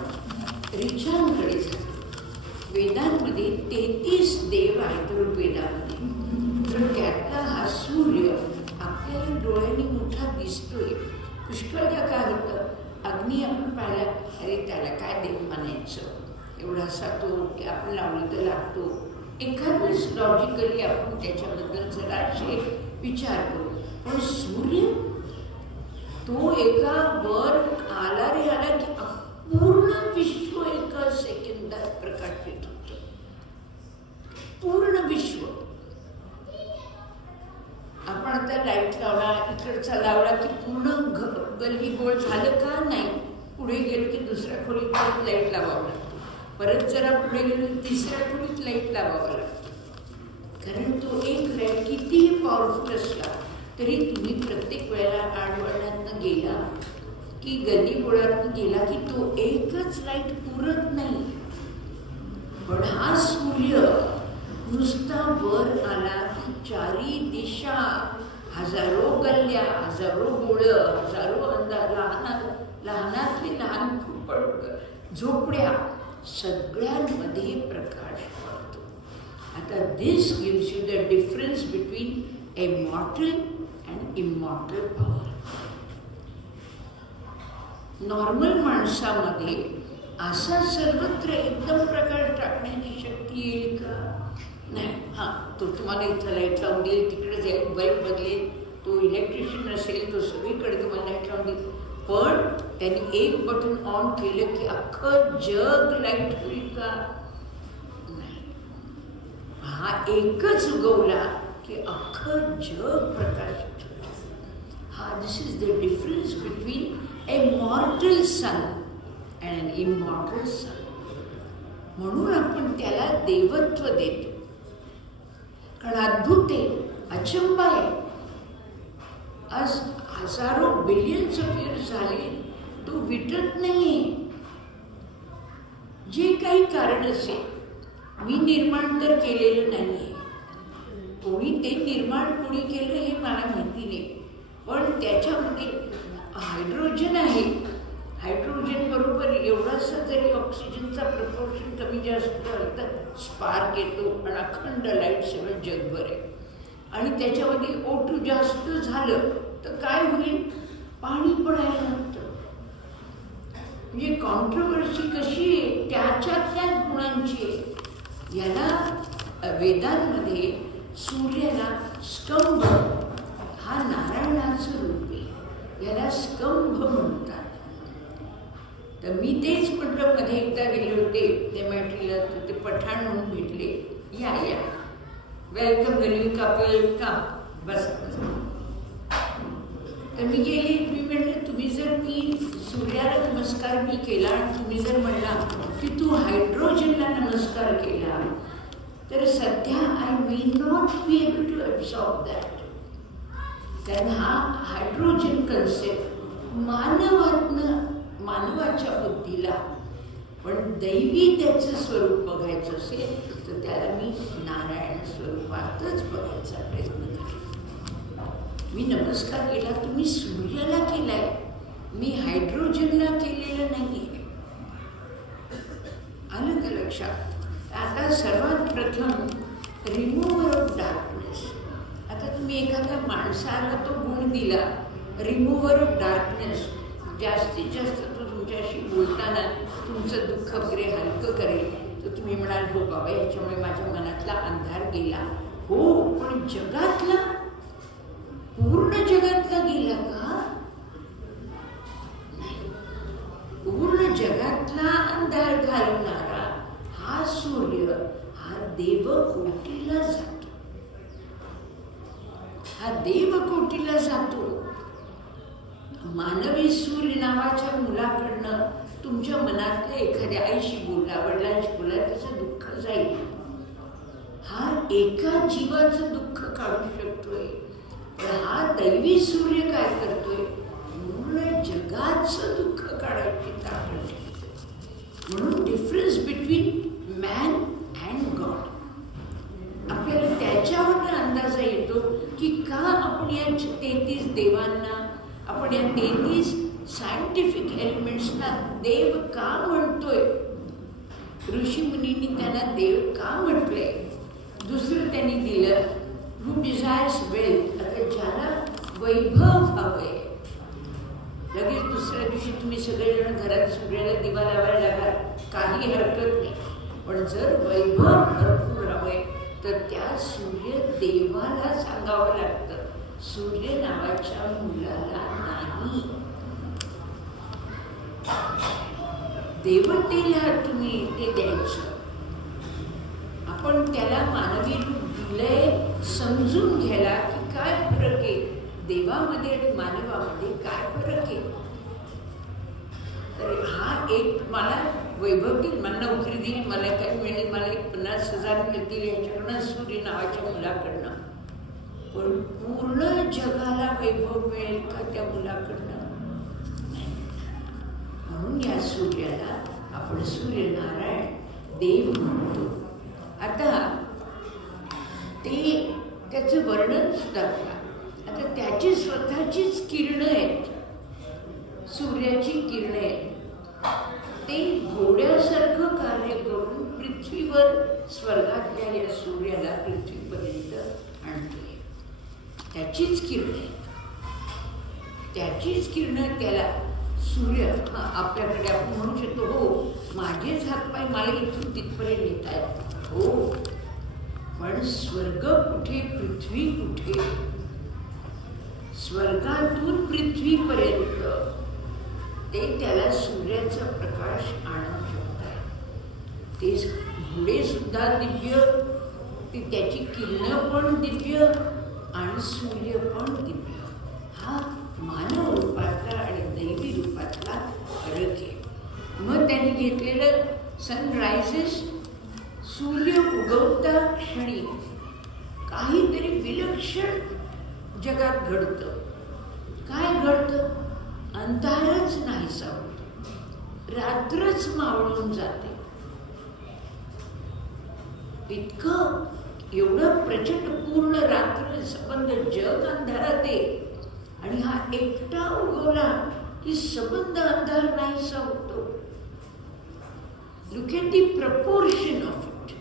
ऋचांकडे जातो. वेदांमध्ये 33 देव आहेत ऋग्वेदामध्ये. तर त्यातला हा सूर्य आपल्याला डोळ्यांनी मोठा दिसतोय. पुष्कळदा काय होतं, अग्नी आपण पाहिला, अरे त्याला काय देव मानायचं, एवढासा तो की आपण लावलं तर लागतो. एखादंच लॉजिकली आपण त्याच्याबद्दल जराशे विचार करू. पण सूर्य तो एका वर आला रे आला की पूर्ण विश्व एका सेकंदात प्रकाशित होतं. पूर्ण विश्व. आपण आता लाईट लावला, इकडचा लावला की पूर्ण गल्ली गोळ झालं का? नाही. पुढे गेलो की दुसऱ्या खोलीत परत लाईट लावावं लागतो. परत जरा पुढे गेलो की तिसऱ्या खोलीत लाईट लावावं लागतं. कारण तो एक लाईट कितीही पॉवरफुल असला तरी तुम्ही प्रत्येक वेळेला आडवळणातनं गेला की गल्लीबोळातनं गेला की तो एकच लाईट पुरत नाही. पण हा सूर्य नुसता वर आला की चारी दिशा, हजारो गल्ल्या, हजारो बोळं, हजारो अंदाज, लहानातली लहान खूप झोपड्या, सगळ्यांमध्ये प्रकाश पडतो. आता this gives you the difference between a mortal and immortal power. Normal माणसामध्ये असा सर्वत्र एकदम प्रकाश टाकण्याची शक्ती येईल का? नाही. हां, तो तुम्हाला इथं लाईट लावून देईल, तिकडे जाईल, बल्ब बदलेल, तो इलेक्ट्रिशियन असेल, तो सगळीकडे तुम्हाला लाईट लावून देईल. पण त्यांनी एक बटन ऑन केलं की अख्खं जग लाईट होईल का? नाही. हा एकच उगवला की अख्खं जग प्रकाशित होईल. हा, this is the difference between a mortal sun and an immortal sun. म्हणून आपण त्याला देवत्व देतो. कारण अद्भुत आहे, अचंबा आहे. आज हजारो बिलियन्स ऑफ इयर्स झाले, तो विटत नाहीये. जे काही कारण असेल, मी निर्माण तर केलेलं नाहीये. कोणी ते निर्माण कोणी केलं हे मला माहिती नाही. पण त्याच्यामध्ये हायड्रोजन आहे. हायड्रोजन बरोबर एवढासा जरी ऑक्सिजनचा प्रपोर्शन कमी जास्त झालं तर स्पार्क येतो आणि अखंड लाईट सगळं जगभर आहे. आणि त्याच्यामध्ये O2 जास्त झालं तर काय होईल? पाणी पडायला लागतं. म्हणजे कॉन्ट्रोवर्सी कशी आहे? त्याच्याच गुणांची आहे. याला वेदांमध्ये सूर्याला स्कंभ हा नारायणाचं रूप आहे. याला स्कंभ म्हणतात. तर मी तेच म्हटलं, मध्ये एकदा गेले होते ते मॅट्रीला, ते पठाण म्हणून भेटले. या या, वेलकम न्यू कपल, का बस. तर मी गेले, मी म्हटले तुम्ही जर मी सूर्याला नमस्कार मी केला आणि तुम्ही जर म्हणला की तू हायड्रोजनला नमस्कार केला तर सध्या I may not be able to absorb that. कारण हा हायड्रोजन कन्सेप्ट मानवाच्या बुद्धीला, पण दैवी त्याचं स्वरूप बघायचं असेल तर त्याला मी नारायण स्वरूपातच बघायचा प्रयत्न करेन. मी नमस्कार केला, तुम्ही सूर्याला केलाय, मी हायड्रोजनला केलेलं नाही. आलं का लक्षात? आता सर्वात प्रथम रिमूव्हर ऑफ डार्कनेस. आता तुम्ही एखाद्या माणसाला तो गुण दिला, रिमूव्हर ऑफ डार्कनेस, जास्तीत जास्त तो तुमच्याशी बोलताना तुमचं दुःख वगैरे हलकं करेल. तर तुम्ही म्हणाल हो बाबा याच्यामुळे माझ्या मनातला अंधार गेला. हो, पण जगातला, पूर्ण जगातला गेला का? नाही. पूर्ण जगातला अंधार घालवणारा हा सूर्य हा देवकोटीला जातो. हा देवकोटीला जातो. मानवी सूर्य नावाच्या मुलाकडनं तुमच्या मनातल्या एखाद्या आईशी बोला, वडिलांशी बोला, त्याचं दुःख जाईल. हा एका जीवाचं दुःख काढू शकतोय. पण हा दैवी सूर्य काय करतोय? पूर्ण जगाचं दुःख काढायची ताकद. म्हणून difference between man and God. आपल्याला त्याच्यावर अंदाज येतो की का आपण या 33 देवांना, आपण या 33 सायंटिफिक एलिमेंट्सना देव का म्हणतोय. ऋषीमुनींनी त्यांना देव का म्हटले. दुसरं त्यांनी दिलं, हू डिझायर्स वेल्थ. आता ज्याला वैभव हवंय, लगेच दुसऱ्या दिवशी तुम्ही सगळेजण घरात सूर्याला दिवा लावायला लागाल काही हरकत नाही. पण जर वैभव भरपूर हवंय तर त्या सूर्य देवाला सांगावं लागतं, सूर्य नावाच्या मुलाला नाही. देवतेला तुम्ही ते द्यायचं. आपण त्याला मानवी रूप दिलंय समजून घ्यायला की काय फरक आहे देवामध्ये आणि मानवामध्ये, काय फरक आहे. तर हा एक मला वैभव देईल, मला नोकरी देईल, मला काय मिळेल, मला 50,000 मिळतील याच्याकडनं, सूर्य नावाच्या मुलाकडनं. पण पूर्ण जगाला वैभव मिळेल का त्या मुलाकडनं? म्हणून या सूर्याला आपण सूर्यनारायण देव म्हणतो. आता ते त्याचं वर्णन सुद्धा करा. आता त्याची स्वतःचीच किरणं आहेत, सूर्याची किरणं आहेत. ते घोड्यासारखं कार्य करून पृथ्वीवर स्वर्गातल्या या सूर्याला पृथ्वीपर्यंत आणते. त्याचीच किरणं आहेत, त्याचीच किरणं त्याला सूर्य आपल्याकडे आपण म्हणू शकतो, हो माझेच हातपाय मला इथून तिथपर्यंत येत आहेत, हो. पण स्वर्ग कुठे, पृथ्वी कुठे? स्वर्गातून पृथ्वीपर्यंत ते त्याला सूर्याचा प्रकाश आणू शकतात. ते घोडे सुद्धा दिव्य, ती त्याची किरणं पण दिव्य आणि सूर्य पण दिव्य. हा मानव रूपातला आणि दैवी रूपातला फरक आहे. मग त्यांनी घेतलेलं सनरायझेस, सूर्य उगवता क्षणी काहीतरी विलक्षण जगात घडतं. काय घडतं? अंधारच नाहीसा होतो, रात्रच मावळून जाते. इतकं एवढं प्रचंड पूर्ण रात्र संबंध जग अंधारात आहे आणि हा एकटा उगवला की संबंध अंधार नाहीसा होतो. Look at the proportion of it.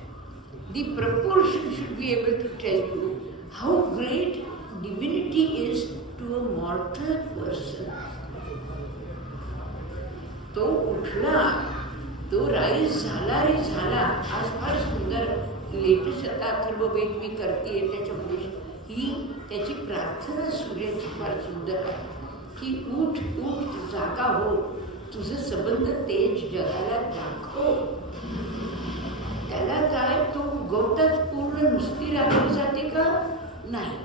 The proportion should be able to tell you how great divinity is to a mortal person. तो उठला, तो राईज झाला रे झाला. आज फार सुंदर लेटेस्ट आता अथर्ववेद मी करते, त्याच्यामध्ये ही त्याची प्रार्थना सूर्याची फार सुंदर आहे की उठ उठ, जागा हो, तुझं संबंध तेज जगाला दाखव. त्याला काय, तो उगवताच पूर्ण नुसती रात्री जाते का? नाही.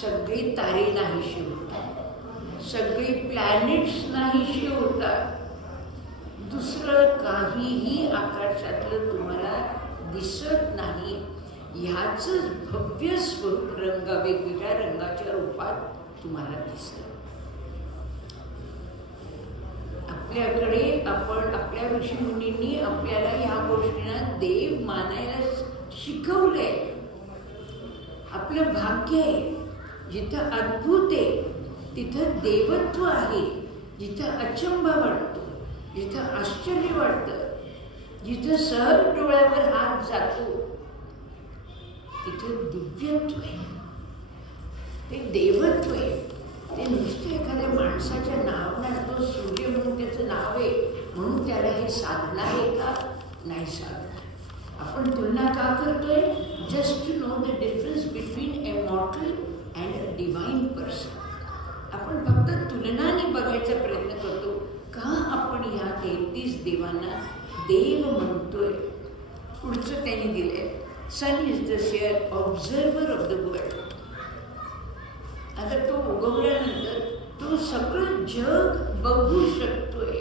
सगळे तारे नाहीशी होतात, सगळे प्लॅनेट्स नाहीशी होतात. दुसरं काहीही आकाशातलं तुम्हाला दिसत नाही. ह्याचं भव्य स्वरूप रंग वेगवेगळ्या रंगाच्या रूपात तुम्हाला दिसतं. आपल्याकडे आपण आपल्या ऋषीमुनींनी आपल्याला ह्या गोष्टींना देव मानायला शिकवलंय. आपलं भाग्य आहे. जिथं अद्भुत आहे तिथं देवत्व आहे. जिथं अचंबा वाटतो, जिथं आश्चर्य वाटतं, जिथं सहज डोळ्यावर हात जातो, तिथं दिव्यत्व आहे, ते देवत्व आहे. ते नुसतं एखाद्या माणसाच्या नावानं तो सूर्य म्हणून त्याचं नाव आहे म्हणून त्याला हे साधना आहे का? नाही साधना. आपण तुलना का करतोय? Just to know the difference between a mortal and a divine person. आपण फक्त तुलनाने बघायचा प्रयत्न करतो. का आपण ह्या 33 देवांना देव म्हणतोय? पुढचं त्यांनी दिलंय, sun is the sheer observer of the world. आता तो उगवल्यानंतर तो सगळं जग बघू शकतोय,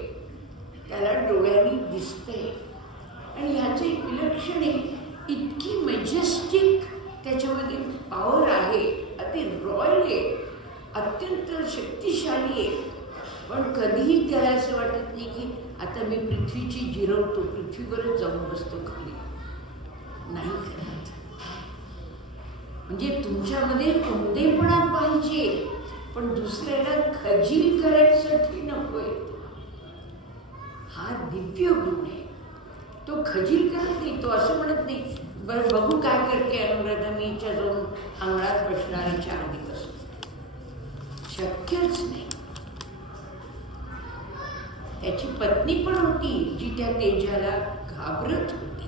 त्याला डोळ्यांनी दिसतंय. आणि ह्याचं एक विलक्षण आहे, इतकी मॅजेस्टिक त्याच्यामध्ये पॉवर आहे, अति रॉयल आहे, अत्यंत शक्तिशाली आहे. पण कधीही त्याला असं वाटत नाही की आता मी पृथ्वीची जिरवतो, पृथ्वीवरच जाऊन बसतो खाली. नाही करत. म्हणजे तुमच्यामध्ये कोंदेपणा पाहिजे, पण दुसऱ्याला खजील करायसाठी नकोय. हा दिव्य गुण आहे. तो खजील करत नाही, तो असं म्हणत नाही बरं बघू काय करते अनुराधा, मी हिच्या जाऊन अंगणात बसणाऱ्याच्या आधीपासून. शक्यच नाही. त्याची पत्नी पण होती जी त्या तेजाला घाबरत होते,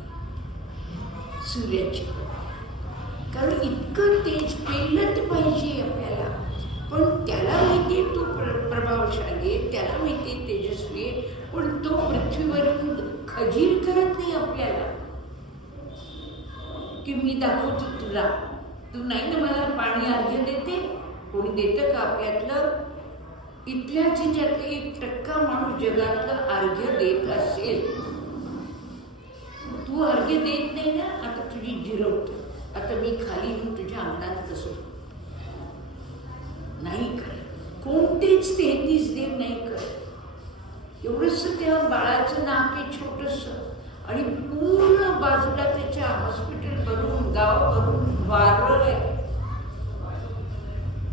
सूर्याची. कारण इतकं तेज पेलत पाहिजे आपल्याला, पण त्याला माहिती आहे तो प्रभावशाली आहे, त्याला माहिती आहे तेजस्वी आहे, पण तो पृथ्वीवरून खजील करत नाही आपल्याला की मी दाखवतो तुला, तू नाही ना मला पाणी अर्घ्य देते. कोणी देतं का आपल्यातलं? इथल्याच ह्याच्यातलं 1% माणूस जगातलं अर्घ्य देत असेल. तू अर्घ्य देत नाही ना, आता तुझी जिरवतो. आता मी खाली येऊन तुझ्या अंगणात बसतो नाही करत. कोणतेच 33 देव नाही करत. एवढंसं त्या बाळाचं नाक आहे छोटंसं, आणि पूर्ण बाजूला त्याच्या हॉस्पिटल भरून, गाव भरून वारं आहे.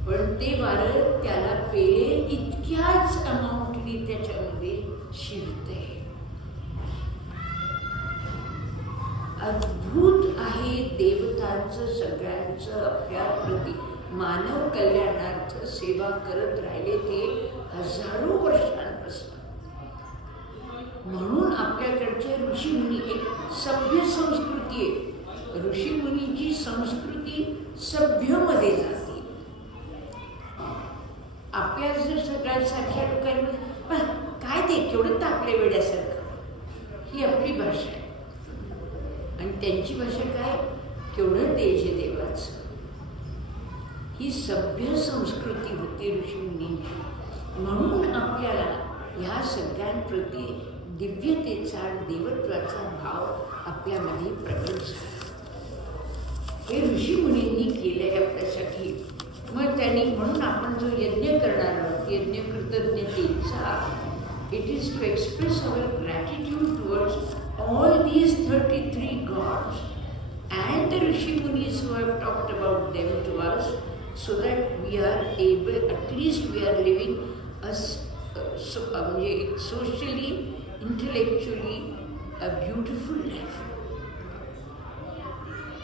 पण ते वारं त्याला पेले इतक्याच अमाऊंटनी त्याच्यामध्ये शिरते. अद्भुत आहे देवतांचं सगळ्यांचं आपल्याप्रती मानव कल्याणार्थ सेवा करत राहिले ते हजारो वर्षांपासून. म्हणून आपल्याकडचे ऋषीमुनी एक सभ्य संस्कृती आहे. ऋषीमुनीची संस्कृती सभ्यमध्ये जाते. आपल्या जर सगळ्यांसारख्या लोकांना काय ते केवढं तापले वेड्यासारखं, ही आपली भाषा आहे. आणि त्यांची भाषा काय, केवढं तेज आहे देवाचं. ही सभ्य संस्कृती होती ऋषीमुनींची. म्हणून आपल्याला ह्या सगळ्यांप्रती दिव्यतेचा आणि देवत्वाचा भाव आपल्यामध्ये प्रकट झाला. हे ऋषीमुनींनी केलंय आपल्यासाठी. मग त्यांनी, म्हणून आपण जो यज्ञ करणार आहोत, यज्ञ कृतज्ञतेचा, it is to express our gratitude towards all these 33 gods and the Rishi Munis who have talked about them to us, so that we are able, at least we are living a socially, intellectually a beautiful life.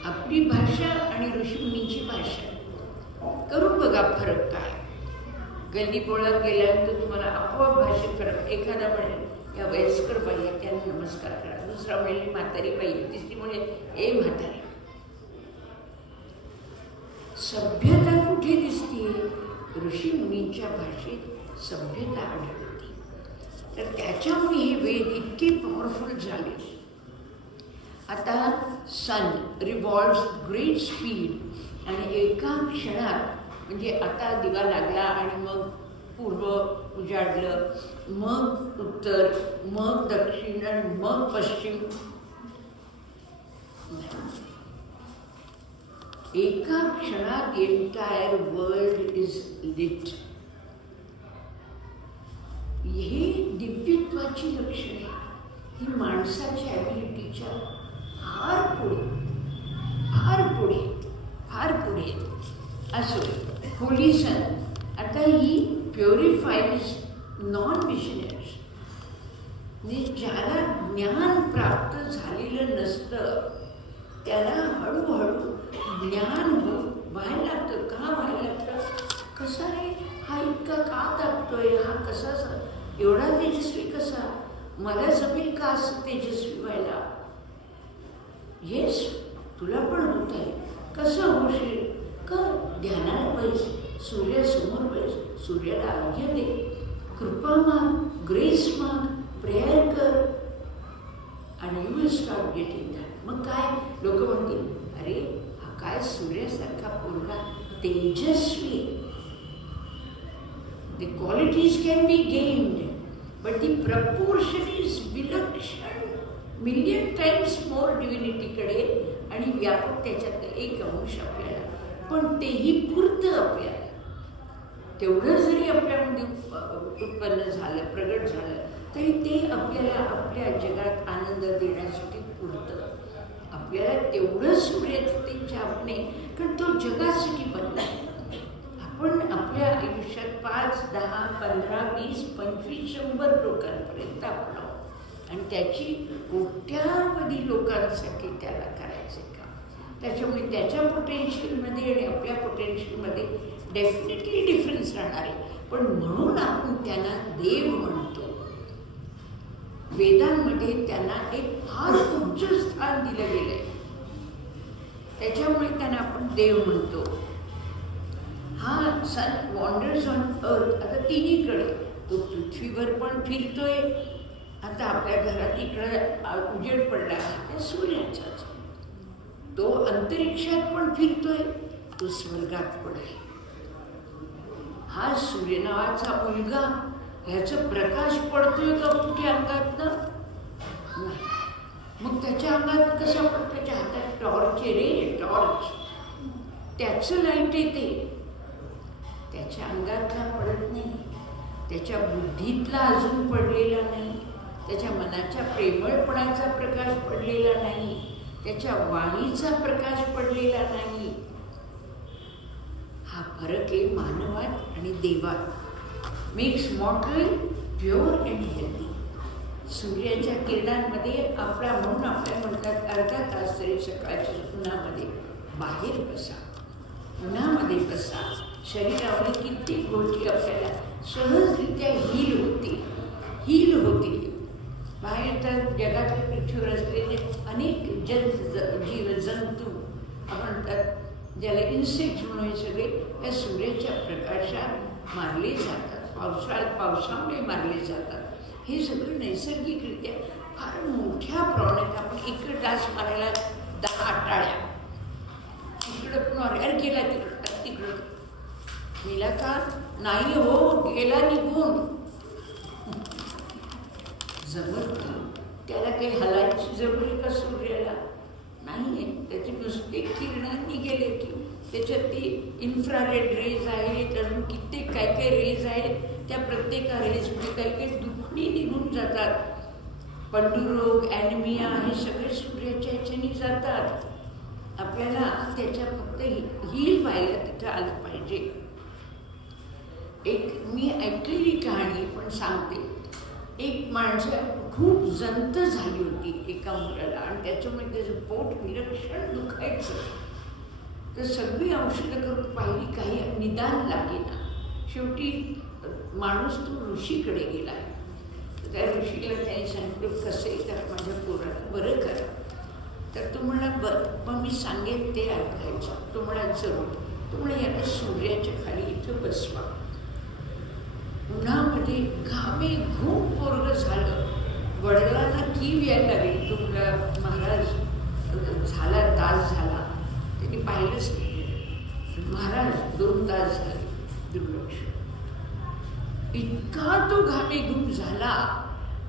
आपली भाषा आणि ऋषीमुनींची भाषा करून बघा फरक काय. गल्ली बोळात गेल्यानंतर तुम्हाला आपोआप भाषेत फरक. एखादा म्हणेल या वयस्कर बाई आहे त्यांना नमस्कार करा, दुसरा म्हणेल म्हातारी बाई, तिसरी म्हणेल ए म्हातारी. सभ्यता कुठे दिसते? ऋषीमुनींच्या भाषेत सभ्यता आढळते. तर त्याच्यामुळे हे वेद इतके पॉवरफुल झाले. आता सन रिव्हॉल्व्स ग्रेट स्पीड, आणि एका क्षणात, म्हणजे आता दिवा लागला आणि मग पूर्व उजाडलं, मग उत्तर, मग दक्षिण, आणि मग पश्चिम. एका क्षणात एंटायर वर्ल्ड इज लिट. हे दिव्यत्वाची लक्षणे, ही माणसाच्या ॲबिलिटीच्या फार पुढे, फार पुढे, फार पुढे. असो होली सन, आता ही प्युरिफाईज नॉन मिशनरीज. म्हणजे ज्याला ज्ञान प्राप्त झालेलं नसतं त्याला हळूहळू ज्ञान व्हायला लागतं. का व्हायला लागतं? कसं आहे हा इतका का तापतोय, हा कसा एवढा तेजस्वी कसा, मला जमेल का असं तेजस्वी व्हायला? येस, तुला पण होत आहे. कसं होशील? कर, ध्यानाला बैस, सूर्यासमोर बैस, सूर्याला अर्घ्य दे, कृपा माग, ग्रेस माग, प्रेयर कर, आणि you will start getting that. मग काय लोक म्हणतील, अरे हा काय सूर्यासारखा पोरगा तेजस्वी. The qualities can be gained, but the proportion is विलक्षण, मिलियन टाइम्स मोर डिव्हिनिटीकडे, आणि व्यापक त्याच्यात एक अंश आपल्याला. पण तेही पुरतं आपल्याला. तेवढं जरी आपल्यामध्ये उत्पन्न झालं, प्रगट झालं, तरी ते आपल्याला आपल्या जगात आनंद देण्यासाठी पुरतं. आपल्याला तेवढं सूर्याचं ते छापणे, कारण तो जगासाठी बनला. आपण आपल्या आयुष्यात 5, 10, 15, 20, 25, 100 लोकांपर्यंत आपण आहोत, आणि त्याची कोट्यावधी लोकांसाठी त्याला करायचं का. त्याच्यामुळे त्याच्या पोटेन्शियलमध्ये आणि आपल्या पोटेन्शियलमध्ये डेफिनेटली डिफरन्स राहणार आहे. पण म्हणून आपण त्यांना देव म्हणतो. वेदांमध्ये त्यांना एक फार उच्च स्थान दिलं गेलंय. त्याच्यामुळे त्यांना आपण देव म्हणतो. हा सन वॉन्डर्स ऑन अर्थ. आता तिन्हीकडे तो पृथ्वीवर पण फिरतोय. आता आपल्या घरात इकडं उजेड पडला त्या सूर्याचाच. तो अंतरिक्षात पण फिरतोय, तो स्वर्गात पण आहे. हा सूर्य नावाचा मुलगा, ह्याचा प्रकाश पडतोय का कुठे अंगातनं? नाही. मग त्याच्या अंगात कसा पडतो? त्याच्या हातात टॉर्च आहे रे, टॉर्च. त्याचं लाईट येते, त्याच्या अंगातला पडत नाही. त्याच्या बुद्धीतला अजून पडलेला नाही. त्याच्या मनाच्या प्रेमळपणाचा प्रकाश पडलेला नाही. त्याच्या वाणीचा प्रकाश पडलेला नाही. हा फरक आहे मानवात आणि देवात. Makes मॉर्टल pure and healthy. सूर्याच्या किरणांमध्ये आपला म्हणून आपल्याला म्हणतात अर्धा तास तरी सकाळच्या उन्हामध्ये बाहेर बसा, उन्हामध्ये बसा. शरीरावर कित्येक गोष्टी आपल्याला सहजरित्या हील होतील. बाहेर तर जगातल्या पृथ्वीवर असलेले अनेक जीवजंतू आपण ज्याला इन्सेक्ट म्हणून सगळे या सूर्याच्या प्रकाशात मारले जातात. पावसामुळे मारले जातात. हे सगळं नैसर्गिकरित्या फार मोठ्या प्रमाणात. आपण इकडं डास मारायला 10 टाळ्या, इकडं पण अरे गेला तिकडं गेला का नाही हो, गेला निघून. जमत त्याला काही हलायची जरूर आहे का सूर्याला? नाही आहे. त्याचे नुसते किरणांनी गेले की त्याच्यात ती इन्फ्रारेड रेज आहेत, अजून कित्येक काय काय रेज आहेत. त्या प्रत्येक रेजमध्ये काही काही दुखणी निघून जातात. पंडुरोग, ॲनिमिया हे सगळे सूर्याच्या ह्याच्यानी जातात. आपल्याला त्याच्या फक्त हील व्हायला तिथं आलं पाहिजे. एक मी ऐकलेली कहाणी पण सांगते. एक माणसं खूप जंत झाली होती एका मुलाला आणि त्याच्यामुळे त्याचं पोट विलक्षण दुखायचं. तर सगळी औषधं करून पाहिली, काही निदान लागेना. शेवटी माणूस तो ऋषीकडे गेला. त्या ऋषीला त्याने सांगितलं कसं आहे तर माझ्या पोराला बरं करा. तर तो म्हणला बरं, मग मी सांगेन ते ऐकायचं. तो म्हणा जरूर. तो म्हणा याला सूर्याच्या खाली इथं बसवा. उन्हामध्ये घामे घूम पोरगं झालं. वडिलांना कीव यायला लागली. तो महाराज झाला, तास झाला. त्यांनी पाहिलंच नाही. महाराज 2 तास झाले दुर्लक्ष. इतका तो घामे घूम झाला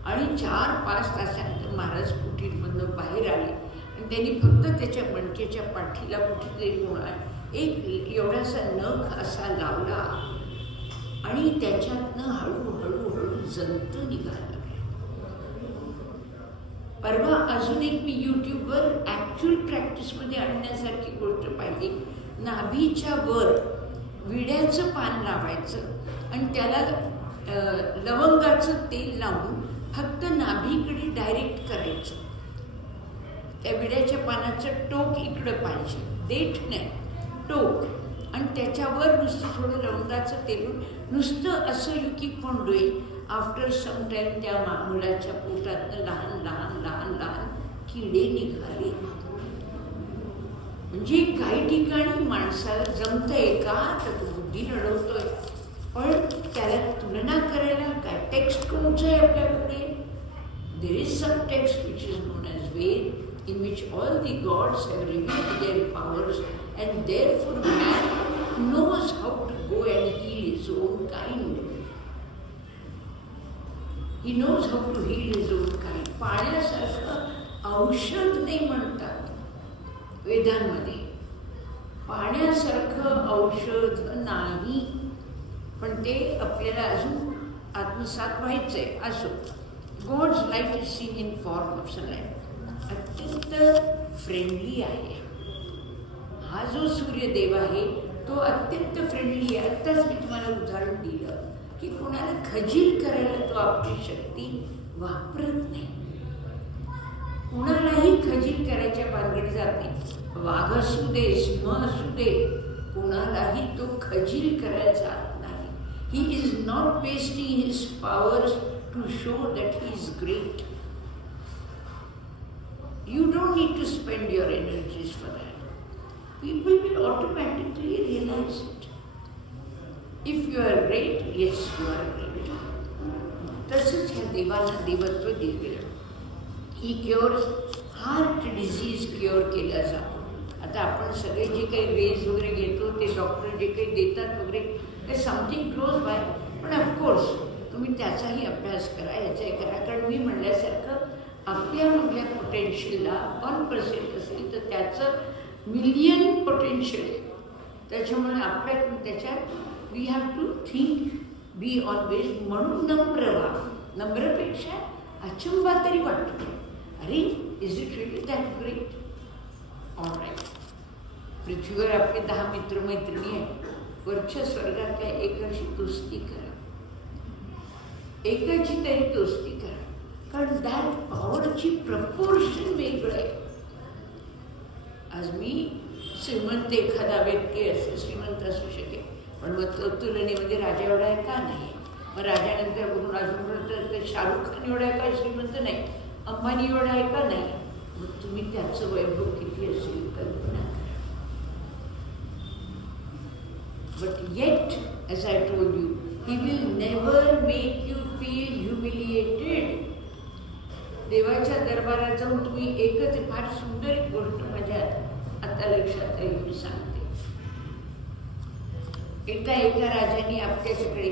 आणि 4-5 तासानंतर महाराज कुटीरमधून बाहेर आले आणि त्यांनी फक्त त्याच्या मणक्याच्या पाठीला कुठेतरी होणार एक एवढासा नख असा लावला आणि त्याच्यातनं हळूहळू जंत निघायला लागले. परवा अजून एक मी यूट्यूबवर ॲक्च्युअल प्रॅक्टिसमध्ये आणण्यासारखी गोष्ट पाहिली. नाभीच्या वर विड्याचं पान लावायचं आणि त्याला लवंगाचं तेल लावून फक्त नाभीकडे डायरेक्ट करायचं. त्या विड्याच्या पानाचं टोक इकडं पाहिजे, देठ नाही, टोक. आणि त्याच्यावर नुसतं थोडं लवंगाचं तेल नुसतं असं you keep on doing. After some time त्या मुलाच्या पोटातनं लहान लहान लहान लहान किडे निघाले. म्हणजे काही ठिकाणी माणसाला जमतंय का तर तो बुद्धी लढवतोय, पण त्याला तुलना करायला काय टेक्स्ट कोणचं आहे आपल्याकडे? There is some text which is known as Veda, in which all the gods have revealed their powers, and therefore man knows how to go and heal his own kind. He knows how to heal his own kind. पाण्यासारखं औषध नाही म्हणतात वेदांमध्ये. पाण्यासारखं औषध नाही, पण ते आपल्याला अजून आत्मसात व्हायचं आहे. असो, God's light is seen in form of sunlight. अत्यंत फ्रेंडली आहे. हा जो सूर्यदेव आहे तो अत्यंत फ्रेंडली आहे. आत्ताच मी तुम्हाला उदाहरण दिलं की कोणाला खजील करायला तो आपली शक्ती वापरत नाही. कुणालाही खजील करायच्या भानगडीत जात नाही. वाघ असू दे, सिंह असू दे, कोणालाही तो खजील करायला जात नाही. He is not wasting his powers to show that he is great. need to spend your energies for that. People will automatically realize it. If you are great, yes, you are great. तसंच ह्या देवाला देवत्व दिलेलं. ही cure heart disease cure केला जातो. आता आपण सगळे जे काही रेज वगैरे घेतो ते डॉक्टर जे काही देतात वगैरे ते समथिंग क्लोज बाय. पण ऑफकोर्स तुम्ही त्याचाही अभ्यास करा, याचाही करा. कारण मी म्हणल्यासारखं आपल्यामधल्या पोटेन्शियलला 1% असेल तर त्याचं मिलियन पोटेन्शियल आहे. त्याच्यामुळे आपल्याकडून त्याच्यात we have to think, be always. म्हणून नम्र व्हा. नम्रपेक्षा अचंबा तरी वाटतो. अरे is it really that great? All right. पृथ्वीवर आपले 10 मित्रमैत्रिणी आहेत. वरच्या स्वर्गातल्या एकाची दोस्ती करा, एकाची तरी दोस्ती करा. कारण दॅट पॉवरची प्रपोर्शन वेगळं आहे. आज मी श्रीमंत एखादा व्यक्ती असेल, श्रीमंत असू शकेल, पण मग तुलनेमध्ये राजा एवढा आहे का नाही? मग राजानंतर बघून अजून शाहरुख खान एवढा आहे का श्रीमंत नाही? अंबानी एवढा आहे का नाही? मग तुम्ही त्याचं वैभव किती असेल कल्पना करा. But yet, as I told you, he will never make you feel humiliated. देवाच्या दरबारात जाऊन तुम्ही एकच फार सुंदर एक गोष्ट माझ्या आता लक्षात येईल, मी सांगते. एका राजाने आपल्याच्याकडे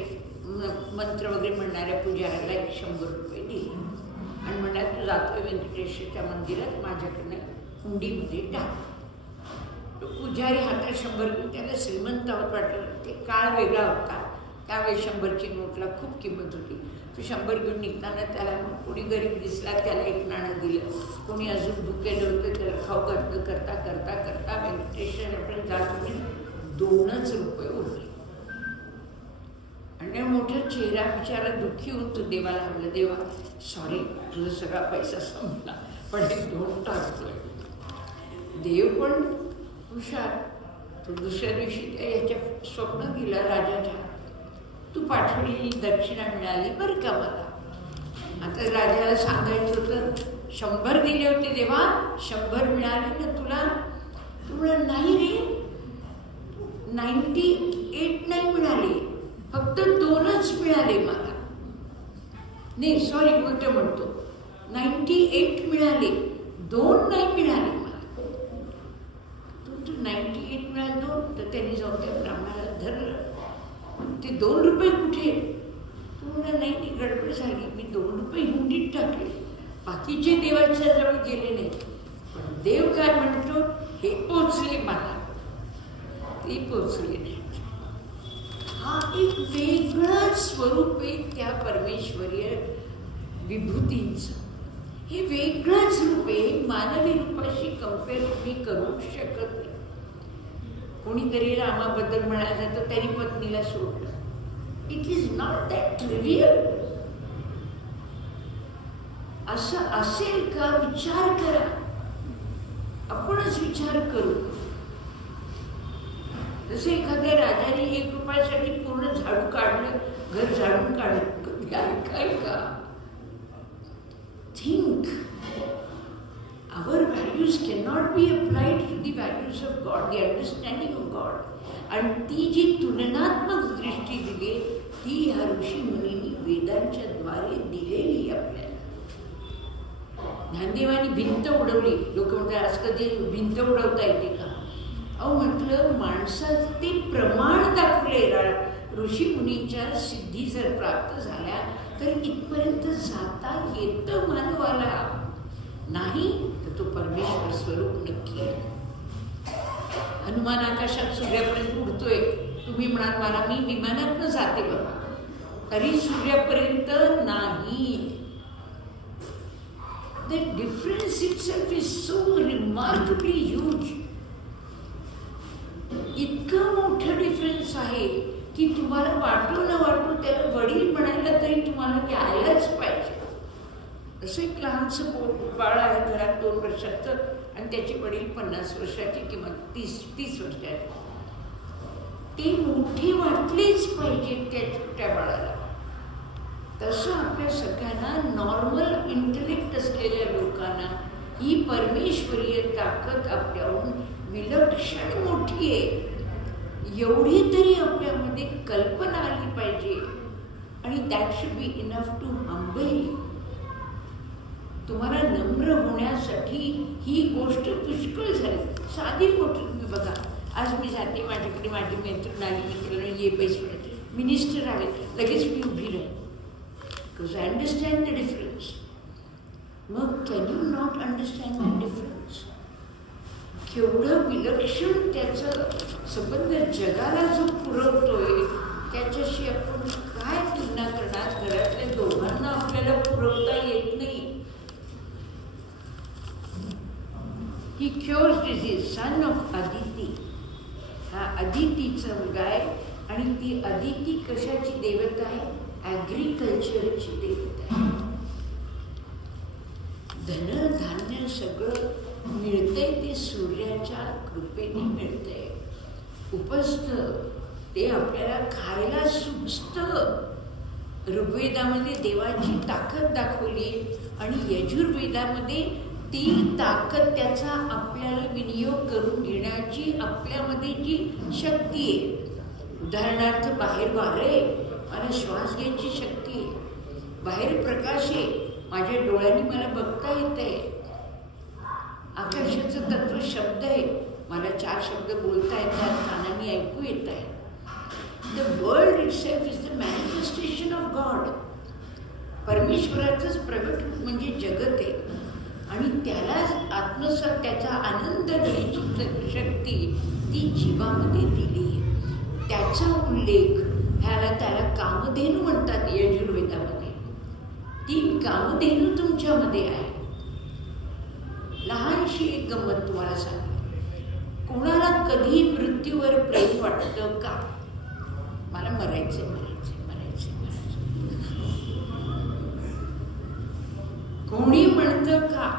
मंत्र वगैरे म्हणणाऱ्या पुजाऱ्याला 100 रुपये दिले आणि म्हणाल तू जातोय व्यंकटेश्वरच्या मंदिरात, माझ्याकडनं हुंडीमध्ये टाक. तो पुजारी हातात 100 घेऊन त्याला श्रीमंत वाटलं. ते काळ वेगळा होता, त्यावेळी 100ची नोटला खूप किंमत होती. तो 100 घेऊन निघताना त्याला कोणी गरीब दिसला त्याला 1 नाणं दिलं, कोणी अजून भुकेलं होतं त्याला खाऊ घातलं. करता करता करता व्यंकटेश्वरापर्यंत जात 2च रुपये उरले. आणि मोठा चेहरा बिचारा दुःखी होऊन तो देवाला म्हणलं, देवा सॉरी, तुझा सगळा पैसा संपला, पण हे 2 टाकतोय. देव पण हुशार. तो दुसऱ्या दिवशी त्या याच्या स्वप्न गेला राजाच्या, तू पाठवलेली दक्षिणा मिळाली बरं का मला. आता राजाला सांगायचं होतं 100 दिले होते देवा, 100 मिळाले ना तुला? तुला नाही रे, 98 नाही मिळाले, फक्त 2च मिळाले मला. नाही सॉरी, उलट म्हणतो, 98 मिळाले, 2 नाही मिळाले मला. तू 98 मिळाले 2, तर त्यांनी जाऊन त्या ब्राह्मणाला धरलं. ते 2 रुपये कुठे? तू म्हणा नाही गडबड झाली, मी 2 रुपये हुंडीत टाकले, बाकीचे देवाच्या जवळ गेले नाही. पण देव काय म्हणतो, हे पोचले मला, ते पोचले नाही. हा एक वेगळंच स्वरूप आहे त्या परमेश्वरीय विभूतींचं. हे वेगळंच रूप आहे, मानवी रूपाशी कम्पेअर तुम्ही करू शकत नाही. कोणीतरी रामाबद्दल म्हणायला तर त्यांनी पत्नीला सोडलं. It is not that trivial. असं असेल का? विचार करा, आपणच विचार करू. जसं एखाद्या राजाने 1 रुपयासाठी पूर्ण झाडू काढलं, घर झाडून काढलं, कधी ऐकाय का? Think. Our values cannot be applied to the values of God, the understanding of God. आणि ती जी तुलनात्मक दृष्टी दिली ती ह्या ऋषी मुनींनी वेदांच्या द्वारे दिलेली आपल्याला. ज्ञानदेवानी भिंत उडवली. लोक म्हणतात आज कधी भिंत उडवता येते का? अहो म्हटलं, माणसाचं ते प्रमाण दाखवले. ऋषी मुनींच्या सिद्धी जर प्राप्त झाल्या तर इथपर्यंत जाता येतं मानवाला. नाही तर तो परमेश्वर स्वरूप नक्की आहे. हनुमान आकाशात सूर्यापर्यंत उडतोय, तुम्ही म्हणाल मला मी विमानातनं जाते बाबा, तरी सूर्यापर्यंत नाही. The difference itself is so remarkably huge. इतकं मोठं डिफरन्स आहे की तुम्हाला वाटो न वाटो त्याला वडील म्हणायला तरी तुम्हाला यायलाच पाहिजे. असं एक लहानसं बाळ आहे घरात 2 वर्षाचं आणि त्याचे वडील 50 वर्षाचे किंवा 30 वर्षाचे. ते मोठे वाटलेच पाहिजेत त्या छोट्या बाळाला. तसं आपल्या सगळ्यांना नॉर्मल इंटेलेक्ट असलेल्या लोकांना ही परमेश्वरीय ताकद आपल्याहून विलक्षण मोठी आहे. एवढी तरी आपल्यामध्ये कल्पना आली पाहिजे. आणि that should be enough to humble you. तुम्हाला नम्र होण्यासाठी ही गोष्ट पुष्कळ झाली. साधी गोष्ट तुम्ही बघा. आज मी जाते, माझ्याकडे माझी मैत्रीण आली, मित्रांनो ये पैसे मिनिस्टर आले, लगेच मी उभी राहील, because I understand the difference. मग can you not understand the difference? केवढं विलक्षण त्याचं संबंध जगाला जो पुरवतोय त्याच्याशी आपण काय तुलना करणार? घरातल्या दोघांना आपल्याला पुरवता येत नाही. He cures disease, son of Aditi. हा अदितीचा मुलगा आहे. आणि ती अदिती कशाची देवता आहे? ॲग्रिकल्चरची देवता आहे. धन धान्य सगळं मिळतंय ते सूर्याच्या कृपेने मिळतंय. उपजतं ते आपल्याला खायला सुचतं. ऋग्वेदामध्ये देवाची ताकद दाखवली आणि यजुर्वेदामध्ये ती ताकद त्याचा आपल्याला विनियोग करून घेण्याची आपल्यामध्ये जी शक्ती आहे. उदाहरणार्थ बाहेर वारं आहे, मला श्वास घ्यायची शक्ती आहे. बाहेर प्रकाश आहे, माझ्या डोळ्यांनी मला बघता येत आहे. आकाशाचं तत्व शब्द आहे, मला 4 शब्द बोलता येतात, कानांनी ऐकू येत आहे. The world itself is the manifestation of God. परमेश्वराचंच प्रगट म्हणजे जगत आहे. आणि त्यालाच आत्मसात त्याचा आनंद घ्यायची शक्ती ती जीवामध्ये दिली आहे. त्याचा उल्लेख त्याला कामधेनू म्हणतात यजुर्वेदामध्ये. ती कामधेनू तुमच्यामध्ये आहे. लहानशी एक गंमत तुम्हाला सांगते. कोणाला कधी मृत्यूवर प्रेम वाटतं का? मला मरायचं. कोणी म्हणतं का?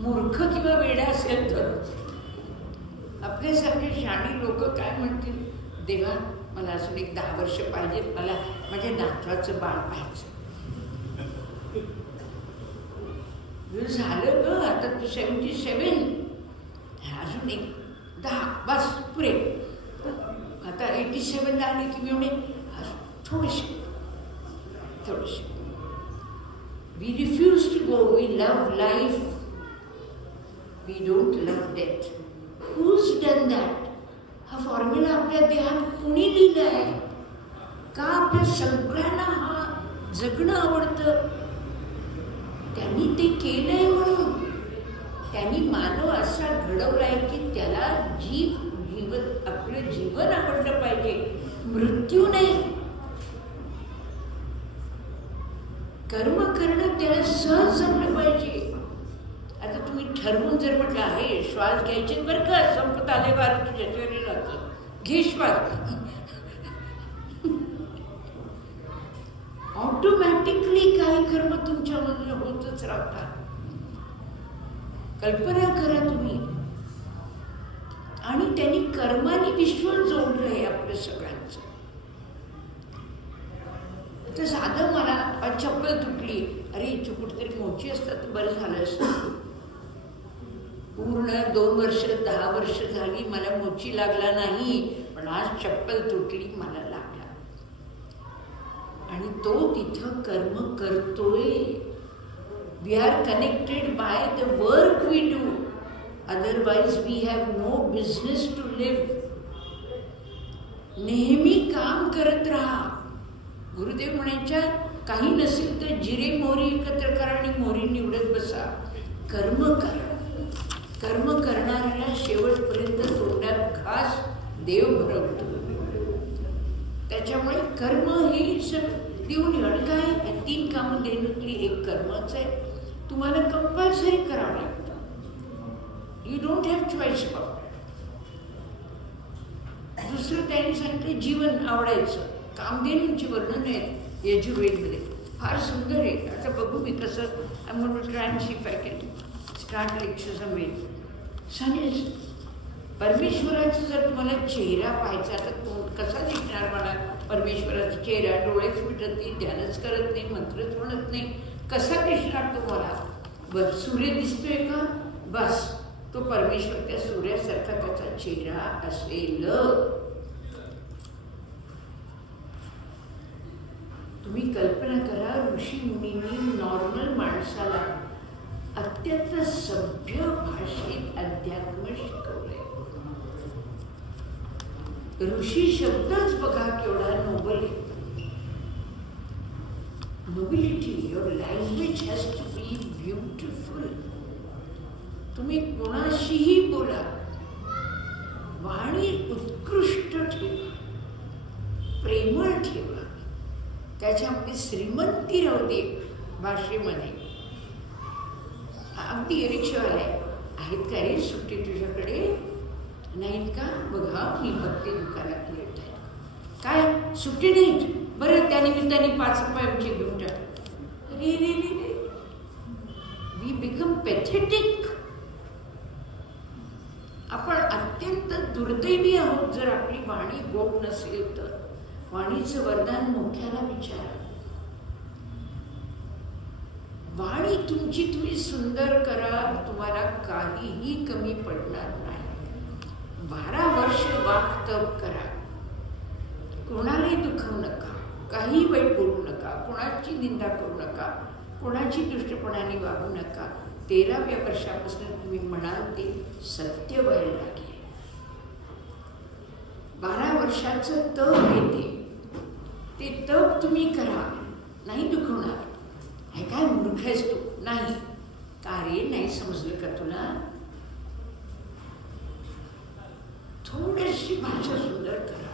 मूर्ख किंवा वेडा असेल तर. आपल्यासारखे शहाणी लोक काय म्हणतील? देवा मला अजून एक 10 वर्ष पाहिजे, मला माझ्या नातवाचं बाळ पाहायचं. झालं ग, आता तू 77, अजून एक 10 बस पुरे. आता 87 आली की मी म्हणे थोडेसे. We refuse to go. We love life. We don't love death. Who's done that? हा फॉर्म्युला आपल्या देहात कोणी लिहिला आहे का? आपल्या सगळ्यांना हा जगणं आवडतं. त्यांनी ते केलंय म्हणून. त्यांनी मानव असा घडवलाय की त्याला आपलं जीवन आवडलं पाहिजे, मृत्यू नाही. कर्म करणं त्याला सहज जमलं पाहिजे. आता तुम्ही ठरवून जर म्हटलं आहे श्वास घ्यायचे बरं का, संपत आले वारं तुझ्या शरीराचं, घे श्वास, ऑटोमॅटिकली काही कर्म तुमच्यामधलं होतच राहतात. कल्पना करा तुम्ही. आणि त्यांनी कर्माने विश्व जोडलंय आपलं सगळ्यांचं. तर साधं मला चप्पल तुटली, अरे इथे कुठेतरी मोची असतात तर बरं झालं असतं. पूर्ण 2 वर्ष 10 वर्ष झाली मला मोची लागला नाही, पण आज चप्पल तुटली मला लागला. आणि तो तिथं कर्म करतोय. We are connected by the work we do, otherwise we have no business to live. नेहमी काम करत राहा. गुरुदेव म्हणायच्या काही नसेल तर जिरे मोहरी एकत्र करा आणि मोहरी निवडत बसा. कर्म करा. कर्म करणाऱ्याला शेवटपर्यंत तोंडात घास देव भरवतो. त्याच्यामुळे कर्म हे देऊन येणं काय 3 कामं देण्यातली एक कर्मच आहे. तुम्हाला कंपल्सरी करावं लागतं. You don't have choice about it. दुसरं त्यांनी सांगितलं जीवन आवडायचं. कामधेनूंची वर्णन आहेत यजुर्वेदमध्ये, फार सुंदर आहे. आता बघू मी कसं I am going to try and see if I can start lecture somewhere. सांगेल परमेश्वराचा जर तुम्हाला चेहरा पाहायचा तर कसा दिसणार मला? परमेश्वराचा चेहरा, डोळेच मिटत नाही, ध्यानच करत नाही, मंत्रच म्हणत नाही, कसा दिसणार तुम्हाला? बरं सूर्य दिसतोय का? बस तो परमेश्वर त्या सूर्यासारखा त्याचा चेहरा असेल. तुम्ही कल्पना करा, ऋषी मुनींनी नॉर्मल माणसाला अत्यंत सभ्य भाषेत अध्यात्म शिकवले. ऋषी शब्दच बघा केवढा नोबल आहे. Nobility, your language has to be beautiful. तुम्ही कोणाशीही बोला, वाणी उत्कृष्ट ठेवा, प्रेमळ ठेवा, त्याच्यामध्ये श्रीमंती राहते भाषेमध्ये. अगदी रिक्षावाला आहेत का रे, सुट्टी तुझ्याकडे नाहीत का? बघा मी बघते दुकानात येत आहे. काय सुट्टी नाहीत? बरं त्या निमित्ताने 5 रुपये आमचे घेऊन टाक. रे रे रे रे, वी बिकम पॅथेटिक. आपण अत्यंत दुर्दैवी आहोत जर आपली वाणी गोड नसेल तर. वाणीचं वरदान मुख्याला विचारा. वाणी तुमची तुम्ही सुंदर करा, तुम्हाला काहीही कमी पडणार नाही. 12 वर्ष वाक्तप करा, कोणालाही दुखवू नका, काही वाईट बोलू नका, कोणाची निंदा करू नका, कोणाची दुष्टपणाने वागू नका. 13व्या वर्षापासून तुम्ही म्हणाल ते सत्य व्हायला लागेल. 12 वर्षाचं तप येते, ते तप तुम्ही करा, नाही दुखवणार. हे काय मूर्ख आहेस तू? नाही का रे, नाही समजलं का तुला? थोडीशी भाषा सुंदर करा.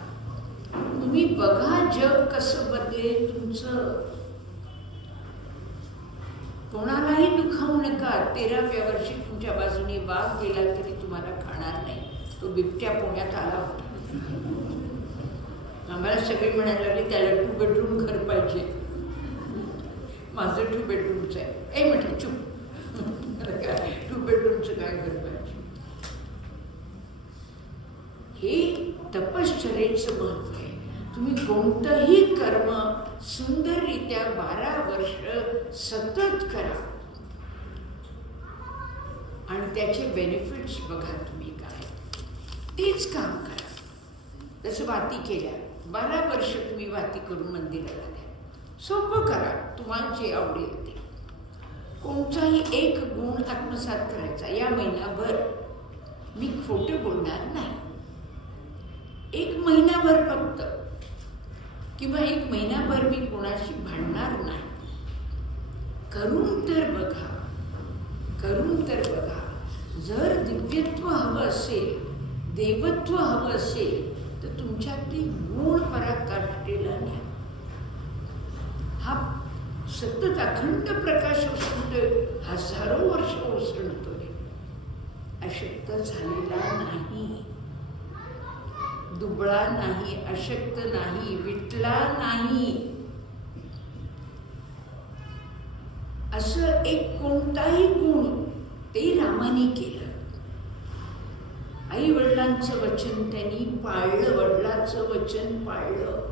तुम्ही बघा जग कसं बदलेल तुमचं. कोणालाही दुखावू नका. 13व्या वर्षी तुमच्या बाजूने वाघ गेला तरी तुम्हाला खाणार नाही. तो बिबट्या पुण्यात आला होता. आम्हाला सगळे म्हणायला लागले त्याला 2 बेडरूम घर पाहिजे. माझं 2 बेडरूमचं आहे. म्हटलं चूप, 2 बेडरूमचं काय घर पाहिजे? हे तपश्चर्येचं महत्व आहे. तुम्ही कोणतंही कर्म सुंदररित्या 12 वर्ष सतत करा आणि त्याचे बेनिफिट्स बघा तुम्ही काय. तेच काम करा. जसं वाती केल्या, 12 वर्ष तुम्ही वाती करून मंदिराला द्या. सोपं करा, तुम्हाला जे आवडेल ते. कोणताही एक गुण आत्मसात करायचा. या महिनाभर मी खोटं बोलणार नाही. 1 महिनाभर फक्त, किंवा 1 महिनाभर मी कोणाशी भांडणार नाही. करून तर बघा, करून तर बघा. जर दिव्यत्व हवं असेल, देवत्व हवं असेल तर तुमच्यातली गुण पराकाष्ठेला न्या. हा सतत अखंड प्रकाश ओसरतोय, हजारो वर्ष ओसरतोय. अशक्त झालेला नाही, दुबळा नाही, अशक्त नाही, विटला नाही. असं एक कोणताही गुण ते रामाने केलं. आई वडिलांचं वचन त्यांनी पाळलं, वडिलांचं वचन पाळलं.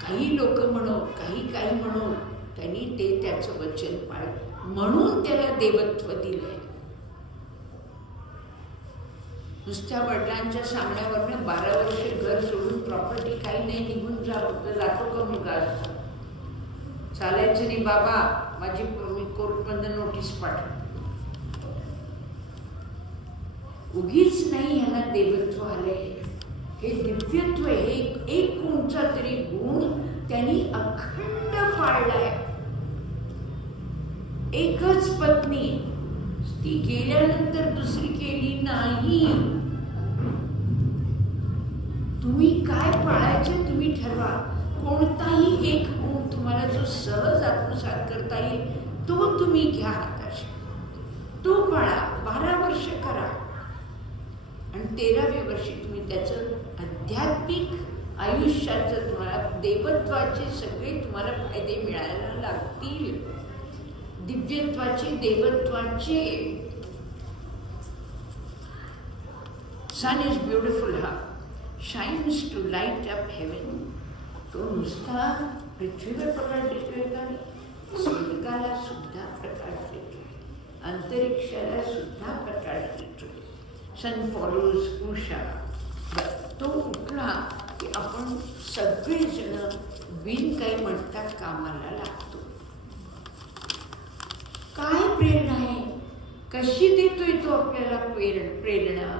काही लोक म्हणो, काही म्हणो, त्यांनी ते त्याचं वचन पाळलं, म्हणून त्याला देवत्व दिलंय. नुसत्या वडिलांच्या सामन्यावरनं 12 वर्ष घर सोडून प्रॉपर्टी काही नाही निघून जावं तर जातो का मुलगा? असतो चालायचं नाही. बाबा माझी कोर्टमध्ये नोटीस पाठव. उगीच नाही ह्याला देवत्व आलंय. हे दिव्यत्व आहे. एक कोणता तरी गुण त्यांनी अखंड पाळलाय. एकच पत्नी, ती गेल्यानंतर दुसरी केली नाही. तुम्ही काय पाळायचे तुम्ही ठरवा. कोणताही एक गुण तुम्हाला जो सहज आत्मसात करता येईल तो तुम्ही घ्या हाताशी, तो पाळा. 12 वर्ष करा आणि 13व्या वर्षी तुम्ही त्याचं आध्यात्मिक आयुष्याचं, तुम्हाला देवत्वाचे सगळे तुम्हाला फायदे मिळायला लागतील. दिव्यत्वाचे, देवत्वाचे. Sun is beautiful. हा shines to light up heaven. तो नुसता पृथ्वीवर प्रकाश देतोय का? स्वर्गाला सुद्धा प्रकाश देतोय. अंतरिक्षाला सुद्धा प्रकाश देतो. सन फॉलोज उषा. तो उठला की आपण सगळेजण बिन काही म्हणता कामाला लागतो. काय प्रेरणा आहे, कशी देतोय तो आपल्याला प्रेरणा.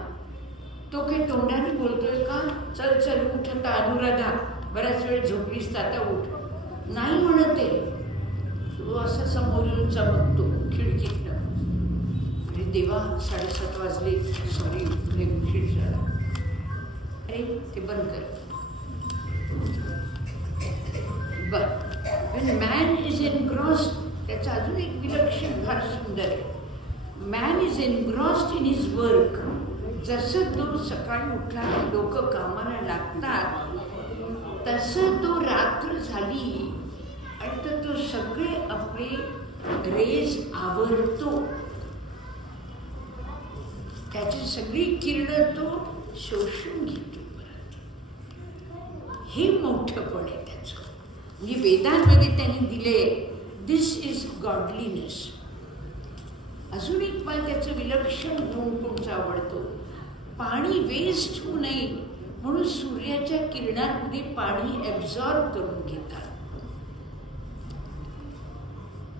तो काही तोंडाने बोलतोय का, चल चल उठ आता अनुराधा, बराच वेळ झोपलीस आता उठ, नाही म्हणत आहे. तो असं समोर येऊन चमकतो खिडकीतनं, अरे देवा 7:30 वाजले, सॉरी उशीर झाला, अरे ते बंद कर. बट मॅन इज एनग्रॉस्ड, त्याचं अजून एक विलक्षण फार सुंदर आहे. Man is engrossed in his work. जसं तो सकाळी उठला की लोक कामाला लागतात, तसं तो रात्र झाली आणि तर तो सगळे आपले रेज आवरतो, त्याची सगळी किरणं तो शोषून घेतो. हे मोठंपण आहे त्याचं. म्हणजे वेदांमध्ये त्यांनी दिले दिस इज गॉडलीनेस. अजून एक पण त्याचं विलक्षण गुण कोणचा आवडतो, पाणी वेस्ट होऊ नये म्हणून सूर्याच्या किरणांमध्ये पाणी ॲब्झॉर्ब करून घेतात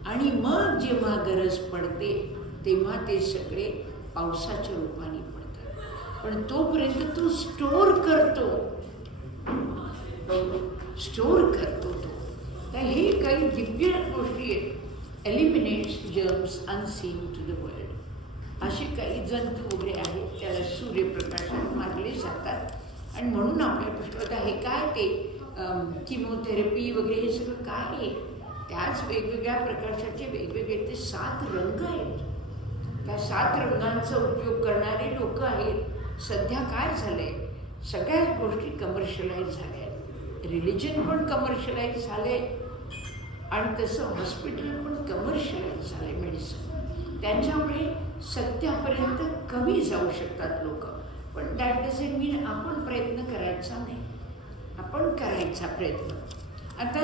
आणि मग जेव्हा गरज पडते तेव्हा ते सगळे पावसाच्या रूपाने पडतात. पण तोपर्यंत तो स्टोर करतो तो. तर हे काही दिव्य गोष्टी आहेत. Eliminates germs unseen to the world. असे काही जंतू वगैरे आहेत त्याला सूर्यप्रकाशात मारले जातात आणि म्हणून आपल्या पुस्तकात हे काय ते किमोथेरपी वगैरे हे सगळं काय आहे. त्याच वेगवेगळ्या प्रकाशाचे वेगवेगळे ते 7 रंग आहेत. त्या 7 रंगांचा उपयोग करणारे लोक आहेत. सध्या काय झालं आहे, सगळ्याच गोष्टी कमर्शियलाइज झाल्या आहेत. रिलिजन पण कमर्शियलाइज झाले आणि तसं हॉस्पिटल पण कमर्शियलाइज झालं आहे. मेडिसिन त्यांच्यामुळे सत्यापर्यंत कमी जाऊ शकतात लोक. पण दॅट डझंट मीन आपण प्रयत्न करायचा नाही, आपण करायचा प्रयत्न. आता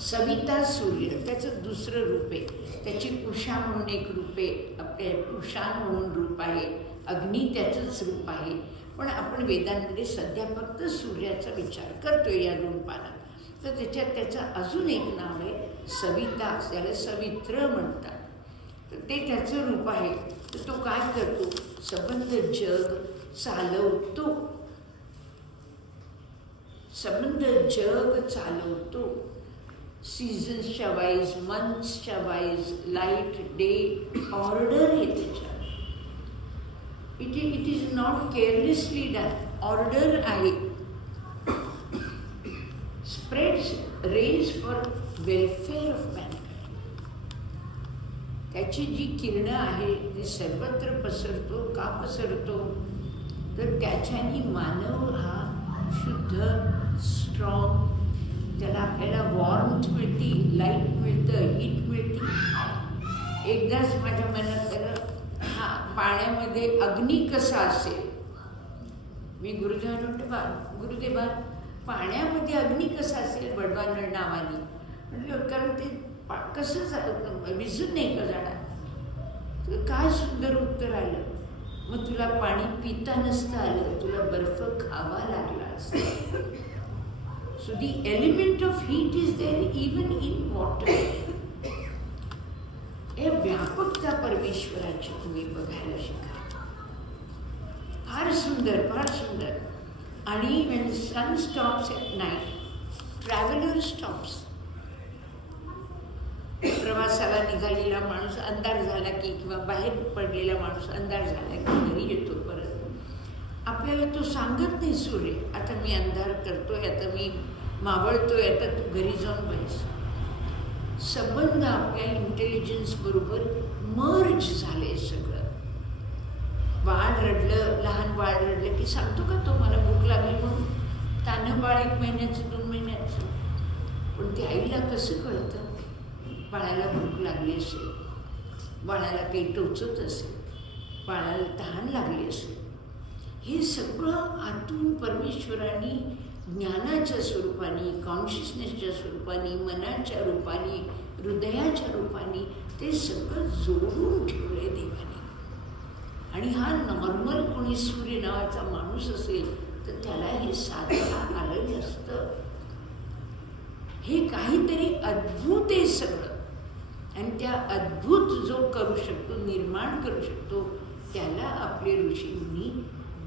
सविता सूर्य त्याचं दुसरं रूप आहे. त्याची उषा म्हणून एक रूप आहे, आपल्या उषान म्हणून रूप आहे, अग्नी त्याचंच रूप आहे. पण आपण वेदांमध्ये सध्या फक्त सूर्याचा विचार करतोय या 2 पानात. तर त्याच्यात त्याचं अजून एक नाव आहे सविता, त्याला सवित्र म्हणतात. तर ते त्याचं रूप आहे. तर तो काय करतो, संबंध जग चालवतो, संबंध जग चालवतो. सीझन्सच्या वाईज, मंथ्सच्या वाईज, लाईट डे ऑर्डर आहे त्याच्यात. It is not carelessly done, order आहे. Spreads rays for welfare of mankind. त्याची जी किरणं आहे ती सर्वत्र पसरतो. का पसरतो, तर त्याच्यानी मानव हा शुद्ध, स्ट्रॉंग, त्याला आपल्याला वॉर्मथ मिळते, लाईट मिळतं, हीट मिळते. एकदाच माझ्या मनात आलं, हा पाण्यामध्ये अग्नी कसा असेल. मी गुरुदेवांना म्हणते, गुरुदेवा पाण्यामध्ये अग्नी कसा असेल बडवानळ नावाने. म्हटलं कारण ते कसं विजून नाही का जाणार. काय सुंदर उत्तर आलं. मग तुला पाणी पिता नसतं आलं, तुला बर्फ खावा लागला असता. So the element of heat is there even in water. हे व्यापकता परमेश्वराची तुम्ही बघायला शिका. फार सुंदर, फार सुंदर. आणि when the sun stops at night, traveler stops. प्रवासाला निघालेला माणूस अंधार झाला की, किंवा बाहेर पडलेला माणूस अंधार झाला की घरी येतो परत. आपल्याला तो सांगत नाही सूर्य, आता मी अंधार करतोय, आता मी मावळतोय, आता तू घरी जाऊन बस. संबंध आपल्या इंटेलिजन्स बरोबर मर्ज झाले सगळं. बाळ रडलं, लहान बाळ रडलं की सांगतो का तो मला भूक लागली म्हणून. तान्हं बाळ 1 महिन्याचं 2 महिन्याचं, पण ते आईला कसं कळतं बाळाला भूक लागली असेल, बाळाला काही टोचत असेल, बाळाला तहान लागली असेल. हे सगळं आतून परमेश्वराने ज्ञानाच्या स्वरूपाने, कॉन्शियसनेसच्या स्वरूपाने, मनाच्या रूपाने, हृदयाच्या रूपाने ते सगळं जोडून ठेवलंय देवाने. आणि हा नॉर्मल कोणी सूर्य नावाचा माणूस असेल तर त्याला हे साधता आलं नसतं. हे काहीतरी अद्भुत आहे सगळं. आणि त्या अद्भुत जो करू शकतो, निर्माण करू शकतो, त्याला आपले ऋषीमुनी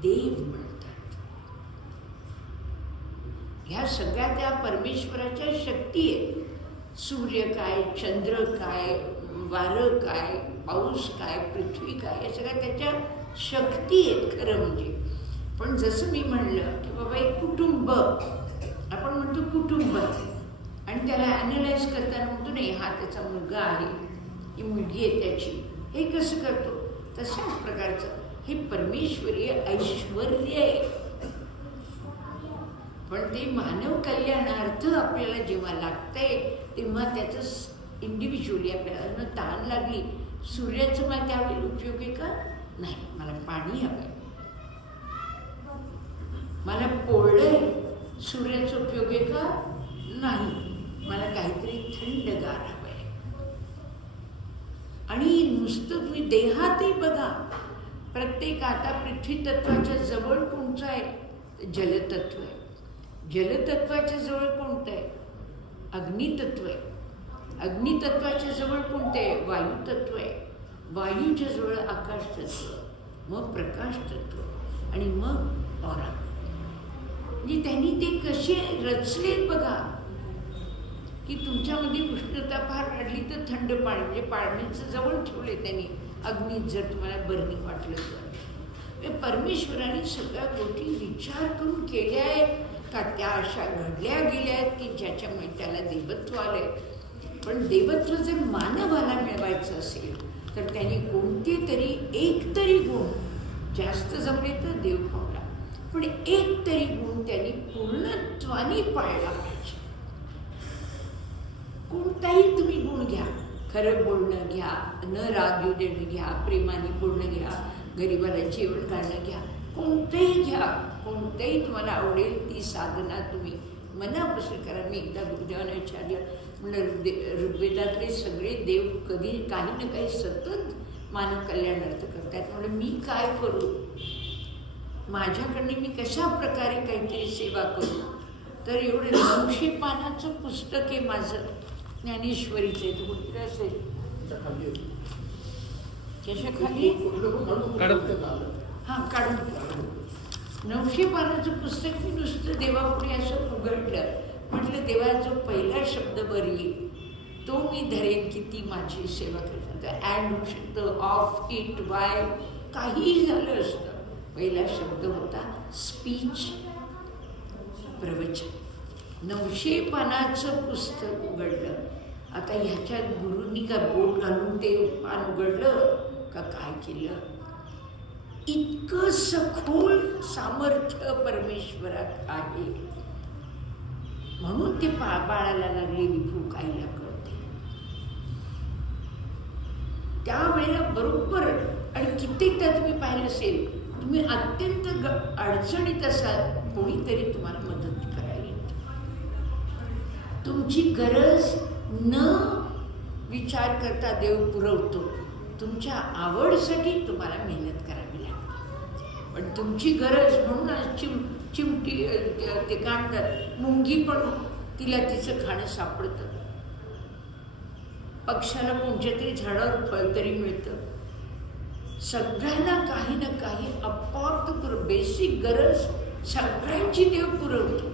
देव म्हणतात. ह्या सगळ्या त्या परमेश्वराच्या शक्ती आहेत. सूर्य काय, चंद्र काय, वारं काय, पाऊस काय, पृथ्वी काय, या सगळ्या त्याच्या शक्ती आहेत खरं म्हणजे. पण जसं मी म्हणलं की बाबा एक कुटुंब, आपण म्हणतो कुटुंब, आणि त्याला ॲनलाइज करताना म्हणतो नाही हा त्याचा मुलगा आहे, ही मुलगी आहे त्याची, हे कसं करतो? तशाच प्रकारचं हे परमेश्वरीय ऐश्वर्य आहे. पण ते मानव कल्याणार्थ आपल्याला जेव्हा लागतंय तेव्हा त्याचं इंडिव्हिज्युअली आपल्याला ताण लागली, सूर्याचं मला त्यावेळी उपयोग आहे का? नाही, मला पाणी हवं आहे. मला पोळलंय, सूर्याचा उपयोग आहे का? नाही, मला काहीतरी थंडगार हवं आहे. आणि नुसतं तुम्ही देहातही बघा, प्रत्येक आता पृथ्वी तत्वाच्या जवळ कोणतं आहे? जलतत्व आहे. जलतत्वाच्या जवळ कोणतं आहे? अग्नितत्व आहे. अग्नितत्वाच्या जवळ कोणतं आहे? वायुतत्व आहे. वायूच्या जवळ आकाश तत्व, मग प्रकाश तत्व, आणि मग ऑरा. म्हणजे त्यांनी ते कसे रचलेत बघा, की तुमच्यामध्ये उष्णता फार वाढली तर थंड पाणी, म्हणजे पाण्याचं जवळ ठेवले त्यांनी अग्नीत, जर तुम्हाला बरणी वाटलं तर. परमेश्वराने सगळ्या गोष्टी विचार करून केल्या आहेत का त्या अशा घडल्या गेल्या आहेत की ज्याच्यामुळे त्याला देवत्व आलंय. पण देवत्व जर मानवाला मिळवायचं असेल तर त्यांनी कोणते तरी एक तरी गुण, जास्त जमले तर देव पावला, पण एक तरी गुण त्यांनी पूर्णत्वाने पाळला पाहिजे. कोणताही तुम्ही गुण घ्या, खरं बोलणं घ्या, न राग येऊ देणं घ्या, प्रेमाने बोलणं घ्या, गरिबाला जेवण घालणं घ्या, कोणतंही घ्या, कोणतंही तुम्हाला आवडेल ती साधना तुम्ही मनापासून करा. मी एकदा गुरुदेवाने विचारलं, म्हणलं ऋग्वेदातले सगळे देव कधी काही ना काही सतत मानव कल्याणार्थ करतात, म्हणलं मी काय करू? माझ्याकडनं मी कशा प्रकारे काहीतरी सेवा करू? तर एवढं 900 पानाचं पुस्तक आहे माझं, ज्ञानेश्वरीचं आहे. तो कुठलं असेल? त्याच्या खाली हां काढून 900 पानाचं पुस्तक मी नुसतं देवापुढे असं उघडलं. म्हटलं देवा जो पहिला शब्द बरी तो मी धरेन की ती माझी सेवा करतात. ॲड होऊ शकतं, ऑफ, इट, वाय, काहीही झालं असतं. पहिला शब्द होता स्पीच, प्रवचन. 900 पानाचं पुस्तक उघडलं. आता ह्याच्यात गुरूंनी का बोट घालून ते पान उघडलं का काय केलं? इतकं सखोल सामर्थ्य परमेश्वरात आहे. म्हणून ते बाळाला लागलेली भूक आईला कळते त्यावेळेला बरोबर. आणि कित्येकदा तुम्ही पाहिलं असेल, तुम्ही अत्यंत अडचणीत असाल, कोणीतरी तुम्हाला मदत करायला येतं. तुमची गरज न विचार करता देव पुरवतो. तुमच्या आवडसाठी तुम्हाला मेहनत करावी लागते. पण तुमची गरज म्हणून चिमटी ते काढतात, मुंगी पण तिला तिचं खाणं सापडतं. पक्षाला कोणत्या तरी झाडावर फळ तरी मिळतं. सगळ्यांना काही ना काही आपोआप बेसिक गरज सगळ्यांची देव पुरवतो.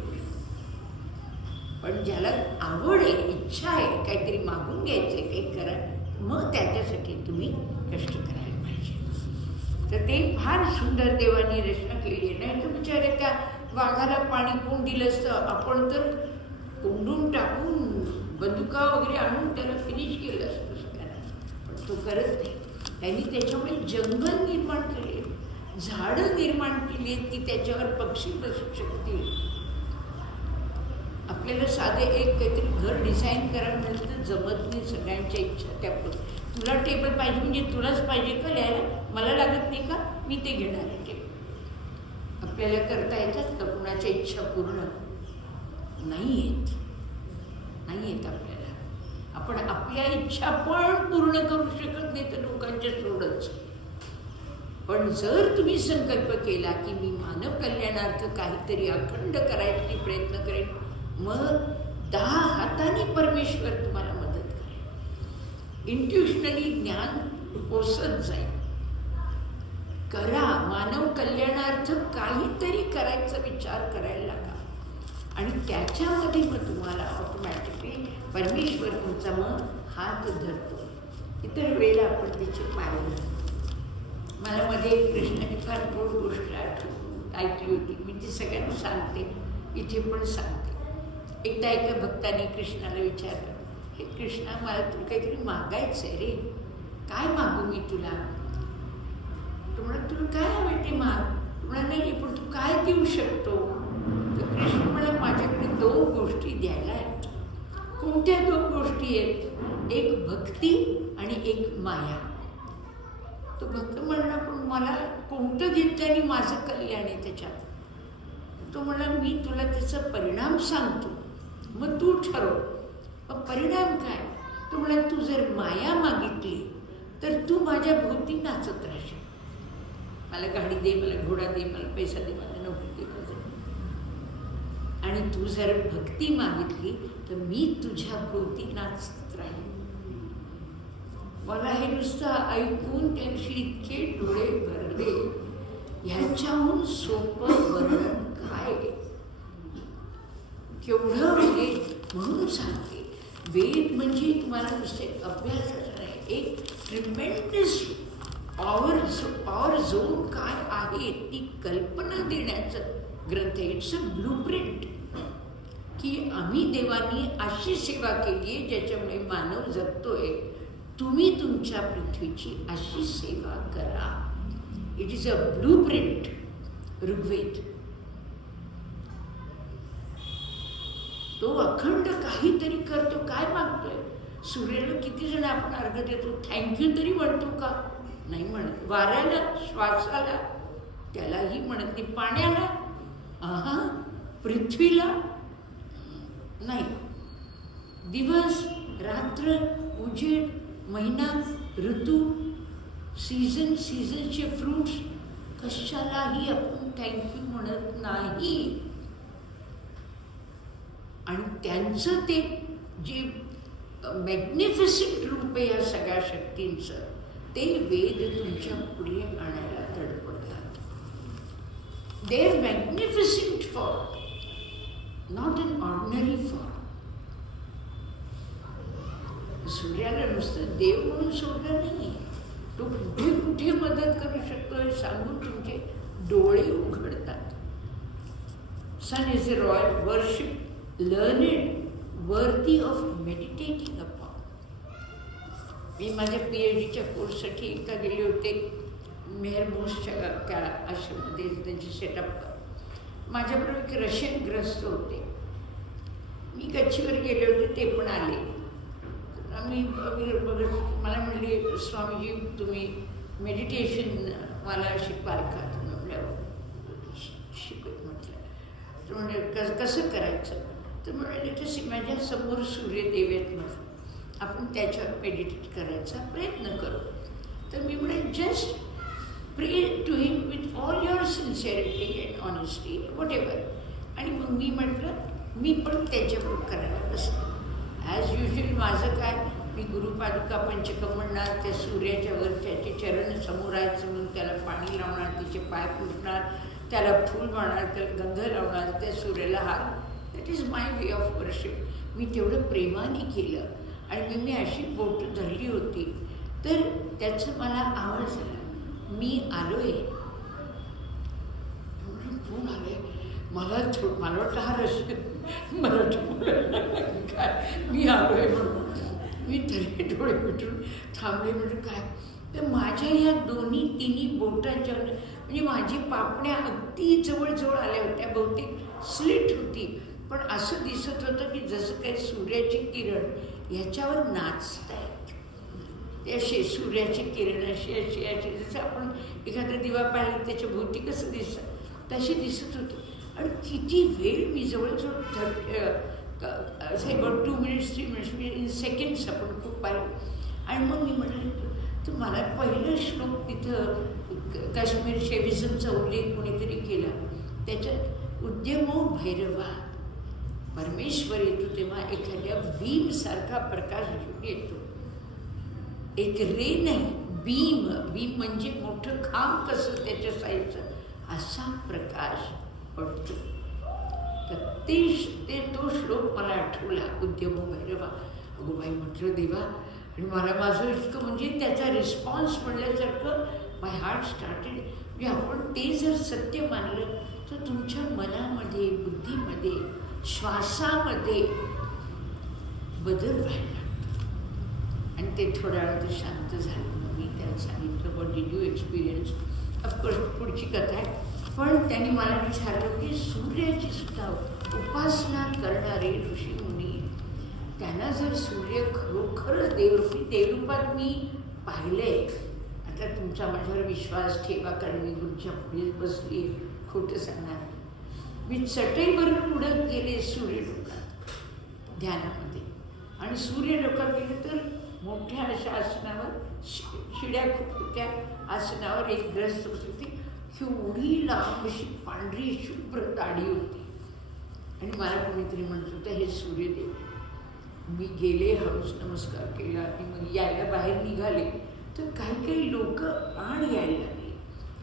पण ज्याला आवड आहे, इच्छा आहे, काहीतरी मागून घ्यायचं आहे, काही करा, मग त्याच्यासाठी तुम्ही कष्ट करायला पाहिजे. तर ते फार सुंदर देवानी रचना केली आहे. नाही तर बिचारे त्या वाघाला पाणी कोण दिलं असतं? आपण तर कोंडून टाकून बंदुका वगैरे आणून त्याला फिनिश केलं असतं सगळ्यांना, पण तो करत नाही. त्यांनी त्याच्यामुळे जंगल निर्माण केले, झाडं निर्माण केली की त्याच्यावर पक्षी बसू शकतील. आपल्याला साधे एक काहीतरी घर डिझाईन करायला म्हटलं तर जमत नाही. सगळ्यांच्या इच्छा त्या, तुला टेबल पाहिजे म्हणजे तुलाच पाहिजे का लिहायला? मला लागत नाही का? मी ते घेणार आहे टेबल. आपल्याला करता येतात का कुणाच्या इच्छा पूर्ण? नाही येत, नाही येत आपल्याला. आपण आपल्या इच्छा पण पूर्ण करू शकत नाही तर लोकांच्या सोडच. पण जर तुम्ही संकल्प केला की मी मानव कल्याणार्थ काहीतरी अखंड करायचे प्रयत्न करेन, मग 10 हातांनी परमेश्वर तुम्हाला मदत करेल. इंट्युशनली ज्ञान पोचत जाईल. करा, मानव कल्याणार्थ काहीतरी करायचा विचार करायला लागा आणि त्याच्यामध्ये मग तुम्हाला ऑटोमॅटिकली परमेश्वर तुमचा मग हात धरतो. इतर वेळेला आपण त्याची पाहिलं. मला मध्ये एक कृष्णाची फार गोड गोष्ट ऐकली होती, मी ती सगळ्यांना सांगते, इथे पण सांगते. एकदा एका भक्ताने कृष्णाला विचारलं, हे कृष्णा, मला तुला काहीतरी मागायचं आहे रे, काय मागू मी तुला? तो म्हणा, तुला काय हवं ते माग. म्हणा, नाही पण तू काय देऊ शकतो? तर कृष्ण म्हणा, माझ्याकडे 2 गोष्टी द्यायला आहेत. कोणत्या 2 गोष्टी आहेत? एक भक्ती आणि एक माया. तो भक्त म्हणला, पण मला कोणतं घेतलं आणि माझं कल्याण आहे त्याच्यात? तो म्हणला, मी तुला त्याचा परिणाम सांगतो, मग तू ठरव. मग परिणाम काय? तो म्हणला, तू जर माया मागितली तर तू माझ्या भोवती नाचत राहशील. मला गाडी दे, मला घोडा दे, मला पैसा दे, मला नोकरी दे. आणि तू जर भक्ती मागितली तर मी तुझ्या भोवती नाचत राहील. मला हे नुसतं ऐकून त्यांची इतके डोळे भरले. ह्याच्याहून सोपं वर्णन काय? केवढं वेद. म्हणून सांगते, वेद म्हणजे तुम्हाला नुसते अभ्यासाचं नाही, एक ट्रिमेंडस पॉवर झोन काय आहे ती कल्पना देण्याचं ग्रंथ आहे. इट्स अ ब्लूप्रिंट की आम्ही देवानी अशी सेवा केली आहे ज्याच्यामुळे मानव जगतोय. तुम्ही तुमच्या पृथ्वीची अशी सेवा करा. It is a blueprint. Rigveda. तो अखंड काहीतरी करतो. काय मागतोय? सूर्याला किती जण आपण अर्घ देतो, थँक्यू तरी म्हणतो का? नाही म्हणत. वाऱ्याला, श्वासाला, त्यालाही म्हणत नाही. पाण्याला, पृथ्वीला नाही. दिवस रात्र, उजेड, महिना, ऋतू, सीझनचे फ्रूट्स, कशालाही आपण थँक्यू म्हणत नाही. आणि त्यांचं ते जे मॅग्निफिसंट रूप आहे या सगळ्या शक्तींचं, ते वेद तुमच्या पुढे आणायला धडपडतात. They are magnificent for, not an ordinary for. सूर्याला नुसतं देव म्हणून सोडलं नाही, तो कुठे कुठे मदत करू शकतो हे सांगून तुमचे डोळे उघडतात. Sun is a royal worship, learned, worthy of meditating upon. मी माझ्या PhDच्या कोर्ससाठी एकदा गेले होते मेहर मोसच्या त्या आश्रममध्ये, त्यांची सेटअप कर. माझ्याबरोबर एक रशियन ग्रस्त होते. मी गच्चीवर गेले होते, ते पण आले. आम्ही बघत, मला म्हणले, स्वामीजी तुम्ही मेडिटेशन मला शिकवाल का? तुम्ही म्हटलं शिकवत. म्हटलं तर म्हणजे कसं करायचं? तर म्हणाले, तसे माझ्यासमोर सूर्यदेव आहेत, मग आपण त्याच्यावर मेडिटेट करायचा प्रयत्न करू. तर मी म्हणे, just pray to him with all your sincerity and honesty whatever. आणि मग मी म्हटलं, मी पण त्याच्याबरोबर करायला बसलं. ॲज युजल माझं काय, मी गुरुपादुका पंचकम म्हणणार, त्या सूर्याच्यावर त्याचे चरण समोर आहेत म्हणून त्याला पाणी लावणार, त्याचे पाय पुसणार, त्याला फूल मारणार, त्याला गंध लावणार, त्या सूर्याला हार. That is my way of worship. मी तेवढं प्रेमाने केलं आणि मी अशी बोट धरली होती. तर त्याचं मला आवड झालं. मी आलो आहे कोण आलं आहे? मला वाटलं हा रशियन मराठी काय, मी आलो आहे म्हणून मी तरी डोळे मिटून थांबले. म्हणजे काय, तर माझ्या ह्या दोन्ही तिन्ही बोटांच्या म्हणजे माझी पापण्या अगदी जवळजवळ आल्या होत्या. बहुतेक स्लिट होती, पण असं दिसत होतं की जसं काही सूर्याची किरण ह्याच्यावर नाचत आहेत. ते असे सूर्याची किरण अशी जसं आपण एखादा दिवा पाहिला त्याच्या भोवती कसं दिसतं तशी दिसत होती. आणि किती वेळ मी जवळजवळ असं अबाउट 2 minutes 3 minutes म्हणजे इन सेकंड्स आपण खूप पाहिलं. आणि मग मी म्हटलं तर मला पहिलं श्लोक तिथं काश्मीर शेविझमचा उल्लेख कोणीतरी केला. त्याच्यात उद्यमो भैरवा, परमेश्वर येतो तेव्हा एखाद्या बीमसारखा प्रकाश घेऊन येतो. एक रे नाही, बीम. बीम म्हणजे मोठं खांब कसं त्याच्या साईडचं, असा प्रकाश पडतो. तर ते तो श्लोक मला आठवला, उद्यमो भैरवा. अगो बाई म्हटलं देवा. आणि मला माझं इतकं म्हणजे त्याचा रिस्पॉन्स म्हणल्यासारखं माय हार्ट स्टार्टेड. म्हणजे आपण ते जर सत्य मानलं तर तुमच्या मनामध्ये, बुद्धीमध्ये, श्वासामध्ये बदल व्हायला लागतो. आणि ते थोड्या वेळात शांत झालं. मग मी त्याला सांगितलं what did you experience. Of course पुढची कथा आहे. पण त्यांनी मला विचारलं की सूर्याची सुद्धा उपासना करणारे ऋषीमुनी, त्यांना जर सूर्य खरोखरच देवरूपात मी पाहिलंय. आता तुमचा माझ्यावर विश्वास ठेवा, कारण मी तुमच्या पुढे बसली, खोटं सांगणार. मी चटईवरून उडत गेले सूर्यलोकात ध्यानामध्ये. आणि सूर्यलोकात गेले तर मोठ्या अशा आसनावर, शिड्या खूप होत्या, आसनावर एक ग्रस्त होती. एवढी लांब अशी पांढरी शुभ्र दाढी होती. आणि मला कोणीतरी म्हणत होतं हे सूर्यदेव. मी गेले, हळूच नमस्कार केला आणि मग यायला बाहेर निघाले तर काही काही लोक आण यायला लागले.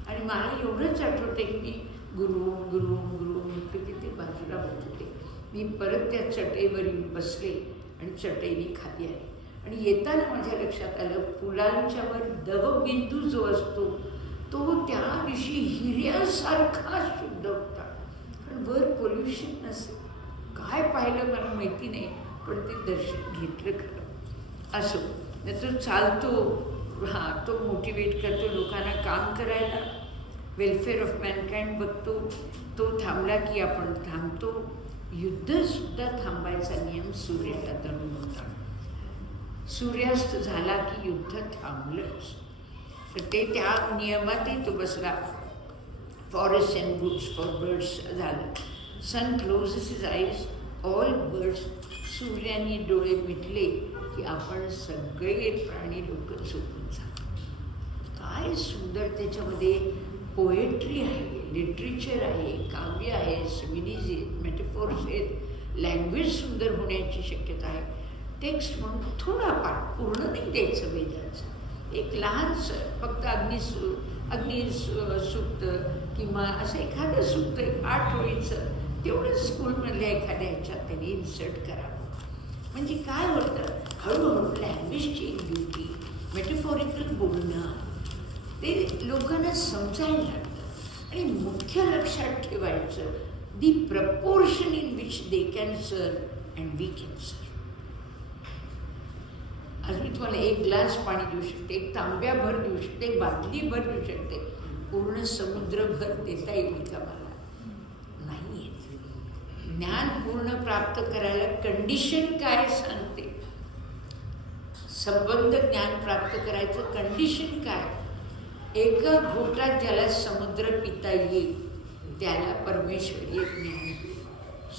आणि मला एवढंच आठवतं की मी गुरु गुरु गुरु म्हटलं की ते बाजूला होत होते. मी परत त्या चटईवर येऊन बसले आणि चटईने खाली आले. आणि येताना माझ्या लक्षात आलं फुलांच्यावर दवबिंदू जो असतो तो त्या दिवशी हिऱ्यासारखा शुद्ध होता. पण वर पोल्युशन नसेल. काय पाहिलं मला माहिती नाही, पण ते दर्शन घेतलं खरं. असो नाही तो चालतो, हां तो मोटिवेट करतो लोकांना काम करायला, वेलफेअर ऑफ मॅनकाइंड बघतो. तो थांबला की आपण थांबतो. युद्धसुद्धा थांबायचा नियम सूर्याला धरून होता. सूर्यास्त झाला की युद्ध थांबलंच. तर ते त्या नियमातही तो बसला. Forest and woods for birds झालं. Sun closes his eyes, all birds. सूर्याने डोळे मिटले की आपण सगळे प्राणी लोक झोपून जातो. काय सुंदर त्याच्यामध्ये पोएट्री आहे, लिटरेचर आहे, काव्य आहे, सिमिलीज आहेत, मेटाफोर्स आहेत, लँग्वेज सुंदर होण्याची शक्यता आहे. टेक्स्ट म्हणून थोडाफार, पूर्ण नाही द्यायचं वेदांचं, एक लहानसं फक्त अग्निसूक्त किंवा असं एखादं सूक्त, एक 8 ओळीचं तेवढंच स्कूलमधल्या एखाद्या ह्याच्यात त्यांनी इन्सर्ट करावं. म्हणजे काय होतं, हळूहळू लँग्वेजची ब्युटी, मेटाफॉरिकल बोलणं ते लोकांना समजायला लागतं. आणि मुख्य लक्षात ठेवायचं the proportion in which they can serve and we can serve. आज मी तुम्हाला 1 ग्लास पाणी देऊ शकते, 1 तांब्याभर देऊ शकते, 1 बादलीभर देऊ शकते. पूर्ण समुद्रभर देता येईल का मला? नाही येत. ज्ञान पूर्ण प्राप्त करायला कंडिशन काय सांगते? संबंध ज्ञान प्राप्त करायचं कंडिशन काय? एका घोटात ज्याला समुद्र पिता येईल त्याला परमेश्वरीय ज्ञान येईल.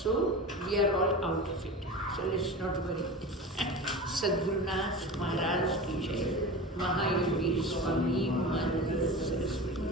So we are all out of it. So let's not worry. Sadgurunath Maharaj की जय. महायोगी स्वामी महाराज सरस्वती.